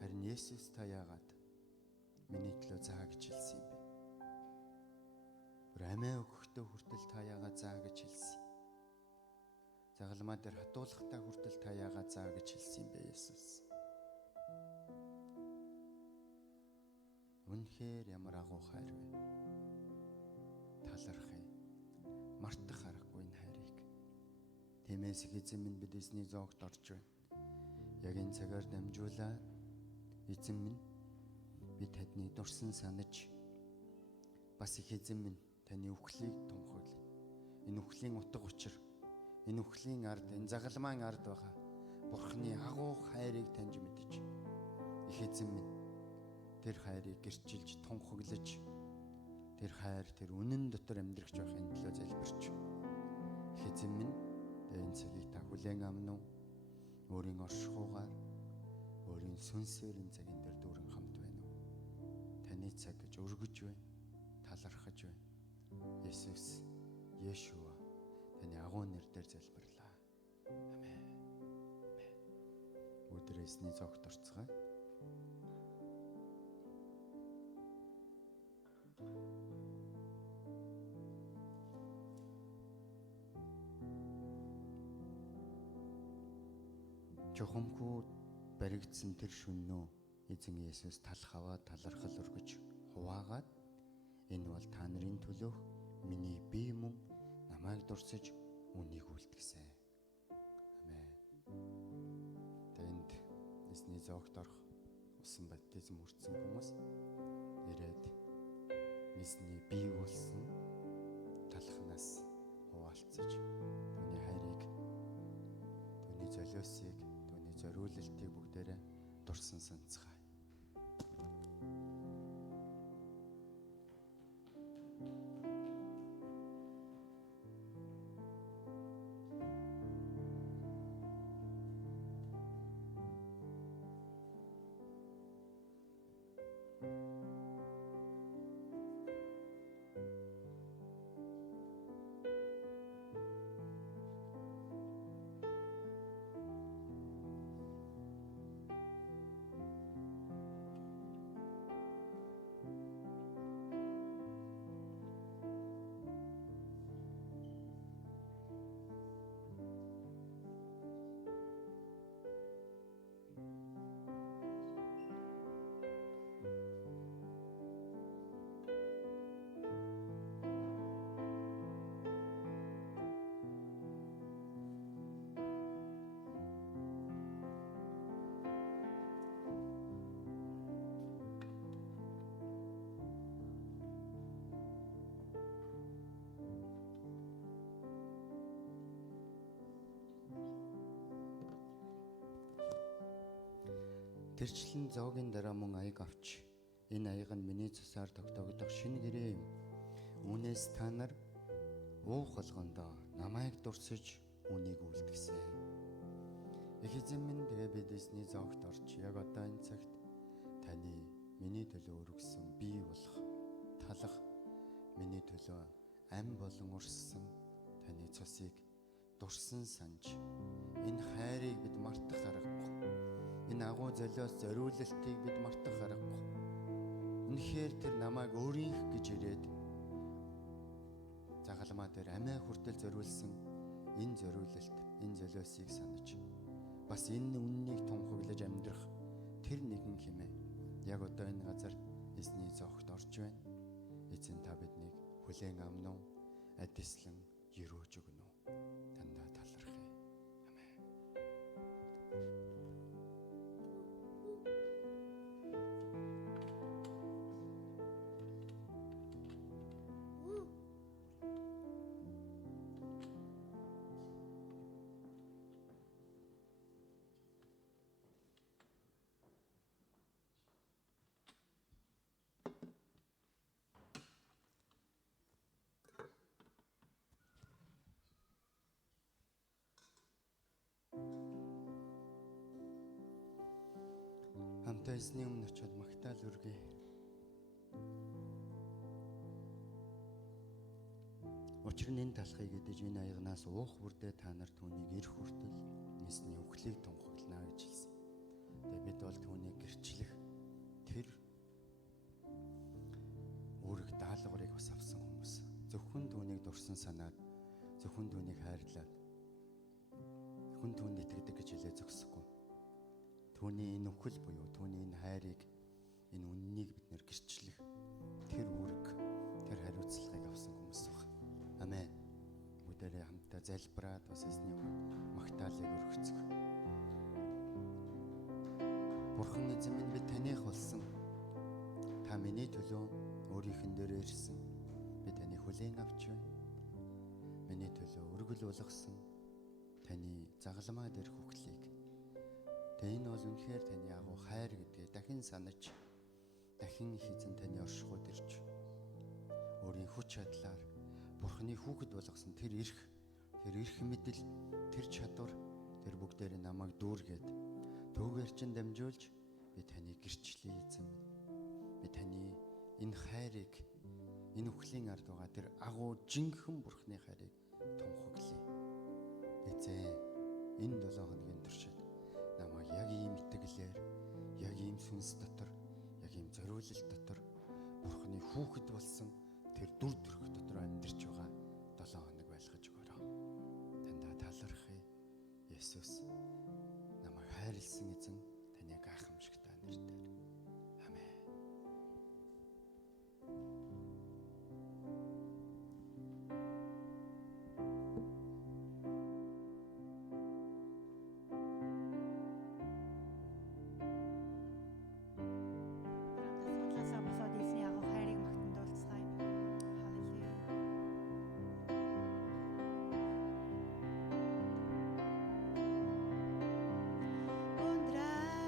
Харин Есүс та яагаад миний төлөө заа гэж хэлсэн юм бэ? Бүр амиа өгөхдөө хүртэл та яагаад заа гэж хэлсэн? Загалмаа дээр хатуулахтаа хүртэл та яагаад заа гэж хэлсэн юм бэ, Есүс? Үнэхээр ямар агуу хайр вэ? Талархъя. Мартах аргагүй энэ хайрыг. Тиймээс эзэн минь бид эзний зоогт орж байна. Яг энэ цагаар дамжуулаад эзэн минь би тадныг дурсан санаж бас их эзэн минь таны үхлийг тунхаглая. Энэ үхлийн утга учир, энэ үхлийн ард, энэ загалмайн ард байгаа Бурхны агуу хайрыг таньж мэдэж их эзэн минь тэр хайрыг гэрчилж тунхаглаж тэр хайр, тэр үнэн дотор амьдрах байхын төлөө залбирч. Их эзэн минь энэ цагийг та хүлээн авна уу? Өөрийн оршихуугаар, өөрийн сүнсээр энэ цагийн дээр дүүрэн хамт байна уу? Таны цаг гэж өргөж байна, талархаж байна. Есүс, Йешуа, таны агуу нэрээр залбирлаа. Амен. Өдрөөсний зогт орцгоё. Чухамхүү баригдсан тэр шөнөө эзэн Есүс талх аваад талархал өргөж хуваагаад энэ бол та нарын төлөөх миний бие мөн намайг дурсаж үнийг үлдгэсэн. Амен. Тэнд эзний зоогт орох усан баптизм хүртсэн хүмүүс ирээд эзний бие болсон талхнаас хуваалцаж түүний хайрыг, түүний золиосыг, түүний зориулалтыг бүгдээрээ дурсан санацгаая. Тэрчлэн зоогийн дараа мөн аяг авч энэ аяг нь миний цусаар тогтоогдох шинэ гэрээ юм. Үүнээс та нар уух болгондоо намайг дурсаж үнийг үлдгэсэн. Их эзэн минь тэгээ бид эзний зоогт орж яг одоо энэ цагт таны миний төлөө өргөсөн бие болох талах миний төлөө ам болон урссан таны цусыг дурсан санж энэ хайрыг бид мартах аргагүй. Энэ агуу золиос зориулалтыг бид мартах аргагүй. Үнэхээр тэр намайг өөрийнх гэж ирээд загалмаа дээр амиа хүртэл зориулсан энэ зориулалт, энэ золиосыг санаж бас энэ үннийг тунхаглаж амьдрах тэр нэгэн хэмээн яг одоо энэ газар эзний зоогт орж байна. Эзэн та биднийг хүлээн авна уу? Адислан өрөөж өгнө үү? Дандаа талархъя. Амен. эзний өмнө очиод магтаал өргөе. Учир нь энэ талхыг гэдэж энэ аягнаас уух бүрдээ та нар түүнийг ирэх хүртэл эзний үхлийг тунхаглана гэж хэлсэн. Тэгээ бид бол түүнийг гэрчлэх тэр үүрэг даалгаврыг бас авсан хүмүүс. Зөвхөн түүнийг дурсан санаад, зөвхөн түүнийг хайрлаад, хүн түүнд итгэдэг гэж хэлээ зогсохгүй. Түүний энэ үхэл буюу түүний энэ хайрыг, энэ үннийг бид нэр гэрчлэх тэр үүрэг, тэр хариуцлагыг авсан хүмүүс байна. Амен. Бүгдээрээ хамтдаа залбираад бас эзний өмнө магтаалыг өргөцгөө. Бурхан эзэн минь, би таних болсон. Та миний төлөө өөрийнх нь дээр ирсэн. Би таны хүлээн авч байна. Миний төлөө өргөл болгосон таны загалмаа дээрх үхлийг. Тэгээ энэ бол үнэхээр таны агуу хайр гэдгээ дахин санаж, дахин их эзэн таны оршихуйд ирж, өөрийн хүч чадлаар Бурханы хүүхэд болгосон тэр эрх мэдэл, тэр чадвар, тэр бүгдээр намайг дүүргээд түүгээр чин дамжуулж би таны гэрчлэе эзэн. Би таны энэ хайрыг, энэ үхлийн ард байгаа тэр агуу жинхэнэ Бурханы хайрыг тунхаглая. Эзэн, энэ 7 хоногийн туршид намайг яг ийм итгэлээр, яг ийм сүнс дотор, яг ийм зориулал дотор Бурханы хүүхэд болсон тэр дүр төрх дотор амьдарч байгаа 7 хоног байлгаж өгөөрэй. Тандаа талархъя. Есүс намайг хайрлсан эзэн, таны гайхамшигтай нэрээр. Амен. Асуудлаасаа босоод эзний агуу хайрыг магтандуулцгаая. Халелуя. Ундран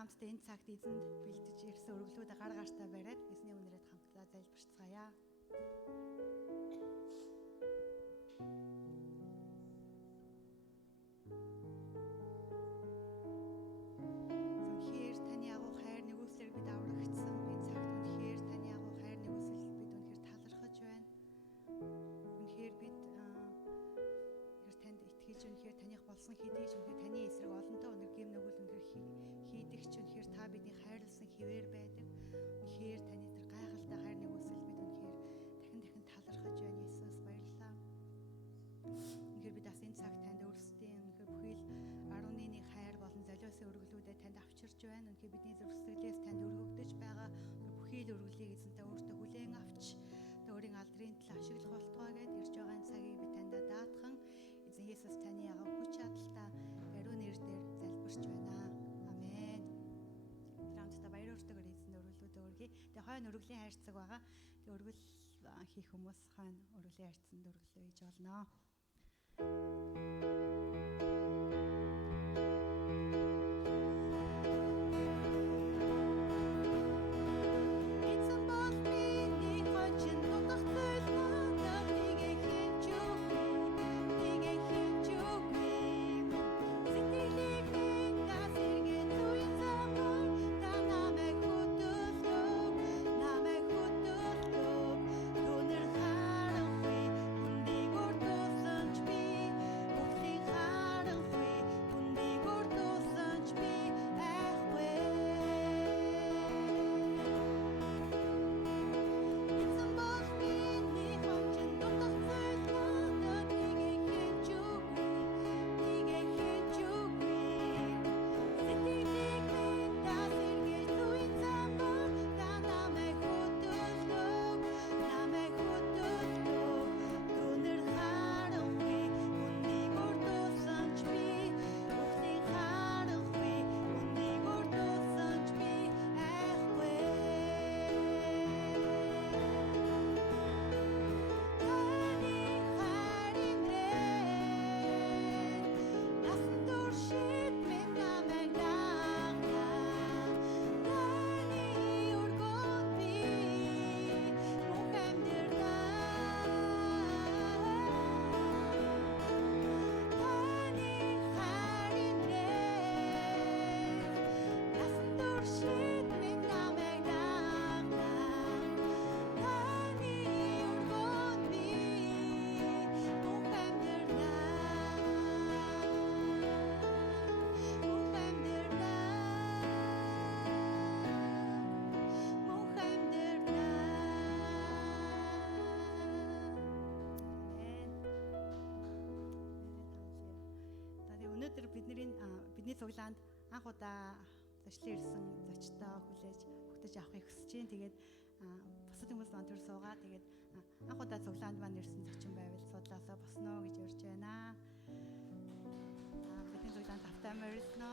хамтдаа энэ цагт эзэнд бэлдэж ирсэн өргөлүүдэ гар гартаа бариад эзний үнэрээд хамтдаа залбирцгаая. Үнэхээр таны агуу хайр нэгүслэр бид аврагдсан. Энэ цагт үнэхээр таны агуу хайр нэгүсэл бид үнэхээр талархаж байна. Үнэхээр бид танд итгэж үнэхээр таних болсон хэдийч үнэхээр таны эсрэг олонтоо өнөр гим нүгэл үнэхээр хийдэгч үнэхээр та бидний хайрлсан хിവэр байдаг. Үнэхээр таны тэр гайхалтай хайр нэгүсэл бид үнэхээр дахин талархаж байна. Иесус баярлалаа. Үнэхээр бид бас энэ цаг танд өөрсдийн үнэхээр бүхэл 11-ний хайр болон золиосын өргөлүүдэд танд авчирч байна. Үнэхээр бидний зүрхсэглээс танд өргөгдөж байгаа бүхэл өргөлийг эзэнтэй өөртөө хүлээн авч өөрийн алдрын төлөө ашиглах болтугай гэд ирж байгаа энэ цагийг би таньда даатхан эзэн Есүс таны ягав хүч чадалтай ариун нэрээр залбирч байна. Амен. Хамтдаа баяр хүртэгээр эзэн өргөлүүдээ өргөе. Тэгээ хойно өргөлийн хайрцаг байгаа. Тэгээ өргөл хийх хүмүүс хойно өргөлийн хайрцанд өргөлөө хийж болно. Бидний цуглаанд анх удаа зочлон ирсэн зочдоо хүлээж бүгдэж авахыг хүсэж байна. Тэгээд бусад хүмүүс маань төр суугаа. Тэгээд анх удаа цуглаанд маань ирсэн зочин байвал судлаасаа босноо гэж урьж байна. Бидний цуглаанд тавтай морилно.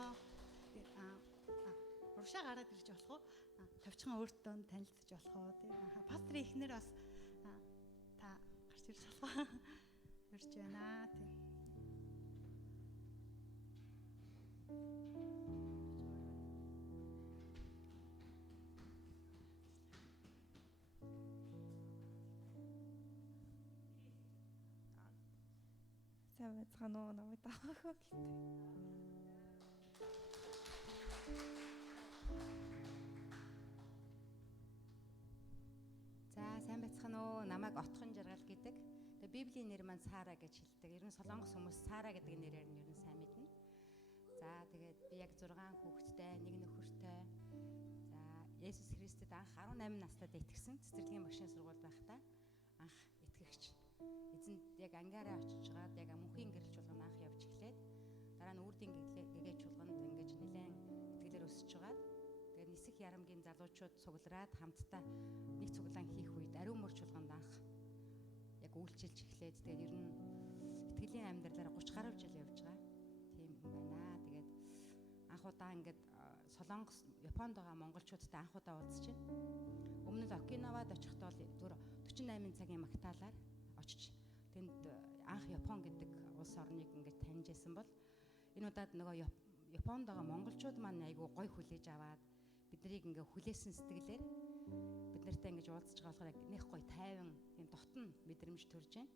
Уршаа гараад ирж болох уу? Тавчхан өөртөө танилцж болох уу? Пастор ихнэр бас та гарч ирж болох уу? Урьж байна. сайн байцгаана уу намайг таахаа гэлтэй. За сайн байцгаана уу намайг Отхон Жаргал гэдэг. Тэгээ Библийн нэр маань Сара гэж хэлдэг. Ер нь солонгос хүмүүс Сара гэдэг нэрээр нь ер нь сайн мэднэ. За тэгээд би яг 6 хүүхэдтэй, 1 нөхөртэй. За Есүс Христэд анх 18 настайд итгэсэн. Цэцэрлэгийн багшийн сургууль байхдаа анх итгэгч. Эзэнд яг ангаараа очиж жагаад яг мөнхийн гэрэл чуулганд анх явж эхлээд дараа нь үрдийн гэгээ чуулганд ингэж нэлээд итгэлээр өсөж жагаад тэгээд нисэх ярамгийн залуучууд цуглараад хамтдаа нэг цуглаан хийх үед ариун мөр чуулганд анх яг үйлчилж эхлээд тэгээд ер нь итгэлийн амьдралаар 30 гаруй жил явж байгаа. Тийм байна. Тэгээд анх удаа ингээд Солонгос, Японд байгаа монголчуудтай анх удаа уулзч байна. Өмнө нь Окинавад очихдоо зүгээр 48 цагийн магтаалаар очиж тэнд анх Япон гэдэг улс орныг ингээд таньж исэн бол энэ удаад нөгөө Японд байгаа монголчууд маань айгүй гой хүлээж аваад бид нарыг ингээ хүлээсэн сэтгэлээр бид нартай ингэж уулзж байгаа болохоор нэг гой тайван тийм дотн мэдрэмж төрж байна.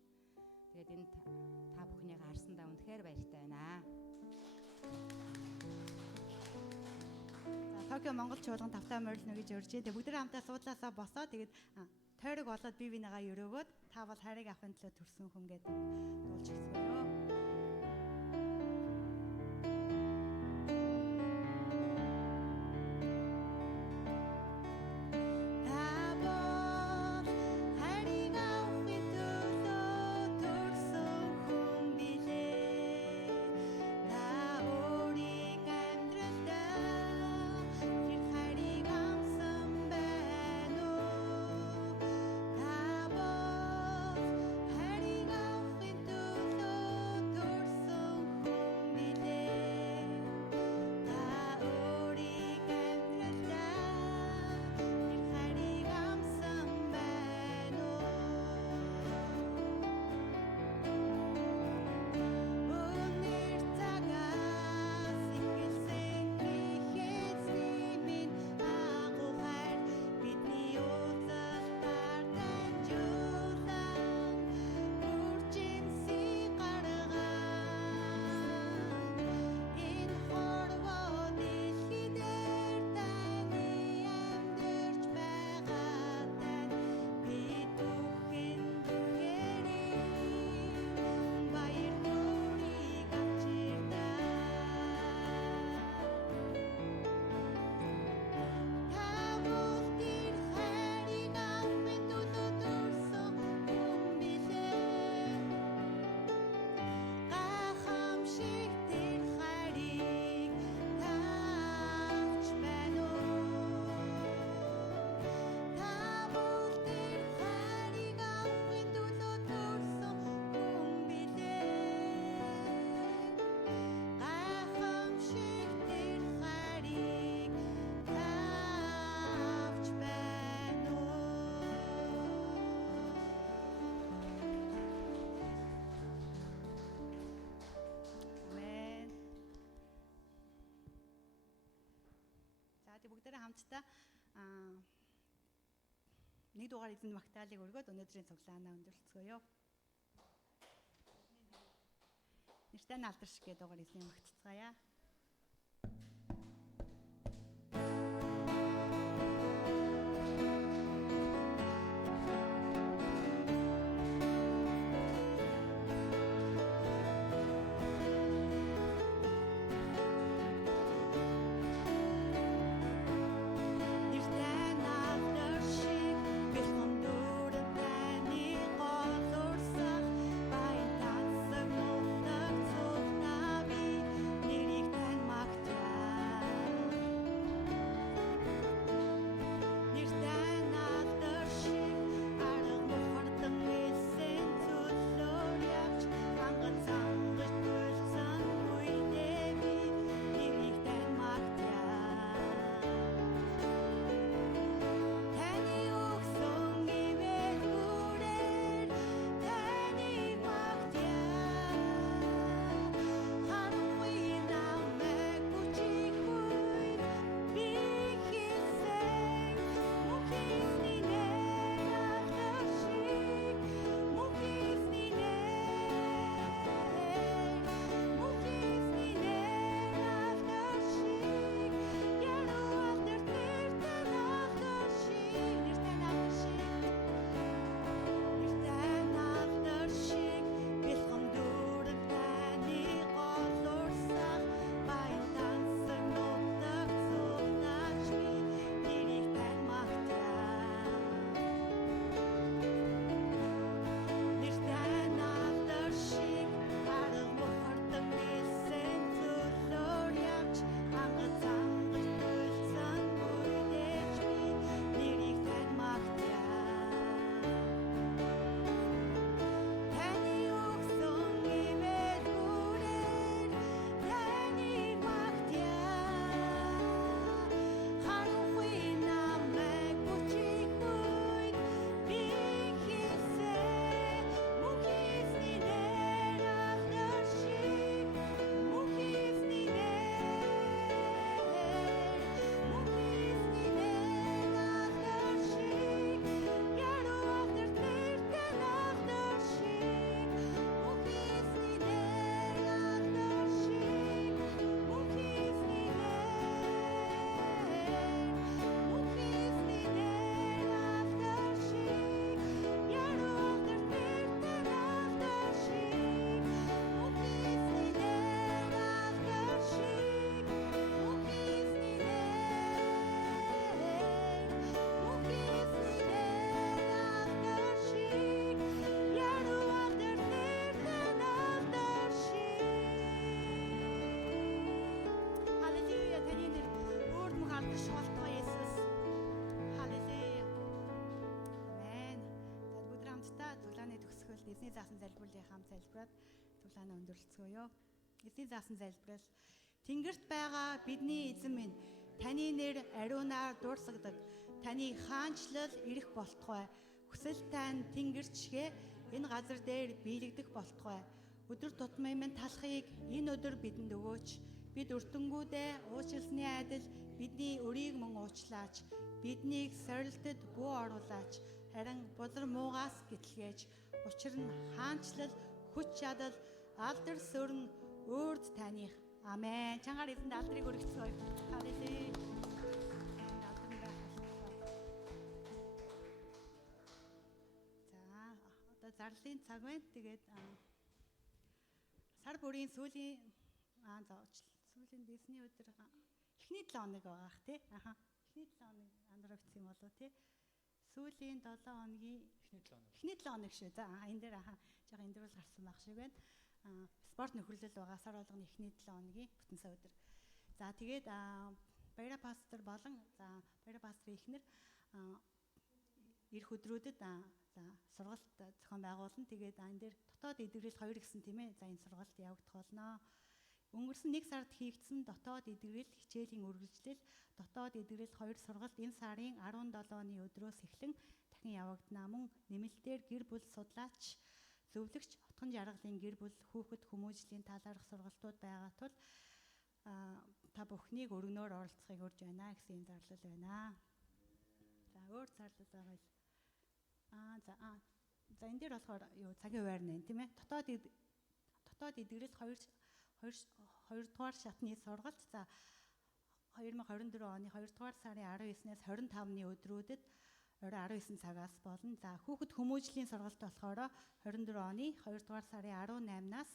Тэгээд энэ та бүхнийг харсандаа үнэхээр баяртай байна. За Токио Монгол чуулган тавтай морилно гэж урьж. Тэгээд бүгд хамтаа суудлаасаа босоо. Тэгээд тойрог болоод бие бинийгаа өрөөгөөд та бол хайрыг авахын төлөө төрсөн хүн гэдэг дуулж хэлцгөөё. Хамтдаа нэг дугаар эзэн магтаалыг өргөөд өнөөдрийн цуглаанаа өндөрлцгөөё. Нэртэй нь алдар шиг гэдэг дугаар эзний магтцгаая. Нэрийг сургалт эзний заасан залбирлыг хамт залбираад цуглаанаа өндөрлөцгөөё. Эзний заасан залбирал. Тэнгэрт байгаа бидний эзэн минь, таны нэр ариунаар дууrsагдаг. Таны хаанчлал ирэх болтугай. Хүсэл тань тэнгэрчгээ энэ газар дээр биелэгдэх болтугай. Өдөр тутмын минь талахыг энэ өдөр бидэнд өгөөч. Бид өртөнгүүдээ уучлсны адил бидний өрийг мөн уучлаач. Биднийг сорилтод бүү оруулаач. Харин бузар муугаас гэтлгээж. Учир нь хаанчлал, хүч чадал, алдар сүрэн өөрд таних. Амен. Чангаар эзэнд алдрыг өргөцгөөе. Халелуя. За, одоо зарлалын цаг байна. Тэгээд сар бүрийн сүүлийн сүүлийн дисний өдөр эхний 7 хоног байгаа ах тий. Аха. Эхний 7 хоног андрогдсон юм болов тий. Сүүлийн 7 хоногийн эхний 7 хоног шүү. За, энэ дээр аха жоо энэ дээр л гарсан байх шиг байна. Спорт нөхөрлөл байгаа сар болгоны эхний 7 хоногийн бүтэн сая өдөр. За тэгээд баяра пастор болон за баяра пастрын эхнэр ирэх өдрүүдэд за сургалт зохион байгуулна. Тэгээд энэ дээр дотоод эдгэрэл 2 гэсэн тийм ээ. За энэ сургалт явагдах болно. Өнгөрсөн 1 сард хийгдсэн дотоод эдгэрэл хичээлийн үргэлжлэл дотоод эдгэрэл 2 сургалт энэ сарын 17-ны өдрөөс эхлэн дахин явагдана. Мөн нэмэлтээр гэр бүл судлаач, зөвлөгч, отгон жаргалын гэр бүл хүүхэд хүмүүжлийн талаарх сургалтууд байгаа тул та бүхнийг өргөнөөр оролцохыг урьж байна гэсэн энэ зарлал байна. За өөр зарлал байгаа л. За энэ дээр болохоор юу цагийн хуваар нэ тийм ээ. Дотоод эдгэрэл 2 дугаар шатны сургалт за 2024 оны 2 дугаар сарын 19-ээс 25-ны өдрүүдэд орой 19 цагаас болно. За хүүхэд хүмүүжлийн сургалт болохоор 24 оны 2 дугаар сарын 18-наас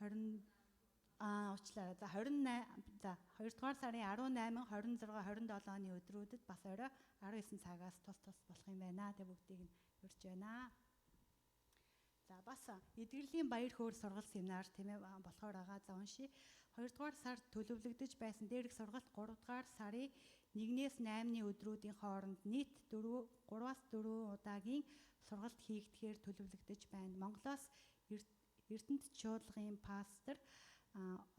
20 уучлаарай. За 28 за 2 дугаар сарын 18, 26, 27 оны өдрүүдэд бас орой 19 цагаас тус болох юм байна. Тэ бүгдийг нь урьж байна. За бас эдгэрлийн баяр хөөр сургалт семинар тийм ээ болохоор байгаа. За уншия. 2 дугаар сард төлөвлөгдөж байсан дээрх сургалт 3 дугаар сарын 1-ээс 8-ны өдрүүдийн хооронд нийт 3-аас 4 удаагийн сургалт хийгдэхээр төлөвлөгдөж байна. Монголоос Эрдэнэт чуулгын пастор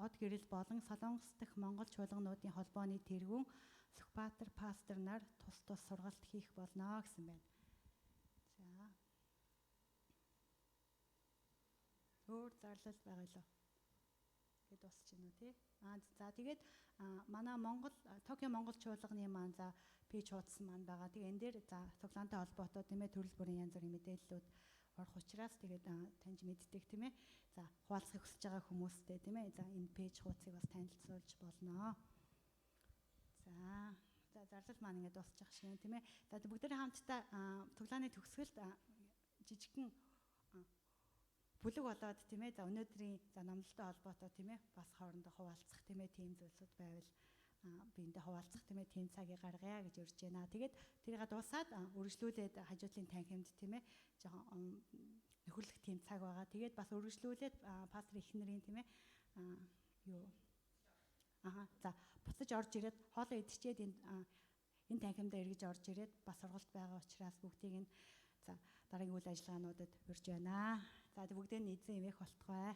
Од гэрэл болон Солонгос дахь Монгол чуулгануудын холбооны тэргүүн Сүхбаатар пастор нар тус сургалт хийх болно гэсэн байна. За өөр зарлал байгаа лөө. Гэт дуусч гинэ үү тий. За тэгээд манай Токио Монгол чуулганы маань за пэйж хуудсан маань байгаа. Тэгээ энэ дээр за цуглаантай холбоотой тийм ээ төрөл бүрийн янз бүрийн мэдээллүүд орох учраас тэгээд таньж мэддэг тийм ээ. За хуваалцахыг хүсэж байгаа хүмүүстэй тийм ээ. За энэ пэйж хуудсыг бас танилцуулж болно. За зарлал маань ингээд дуусчих шиг юм тийм ээ. За бүгдээрээ хамтдаа цуглааны төгсгөлд жижигхэн бүлэг болоод тийм ээ. За өнөөдрийн за номлолтой холбоотой тийм ээ. Бас хоорондоо хуваалцах тийм ээ. Тим зүйлсүүд байвал биендээ хуваалцах тийм ээ. Тим цагийг гаргая гэж урьж байна. Тэгээд тэрийг дуусаад үргэлжлүүлээд хажуудлын танхимд тийм ээ. Жохон нөхөрлөх тим цаг байгаа. Тэгээд бас үргэлжлүүлээд пастор эхнэрийн тийм ээ. За буцаж орж ирээд хоолоо идчихээд энэ танхимдаа эргэж орж ирээд бас сургалт байгаа учраас бүгдийг нь за дараагийн үйл ажиллагаануудад урьж байна. За бүгдээ нь эзэн эмээх болтугай.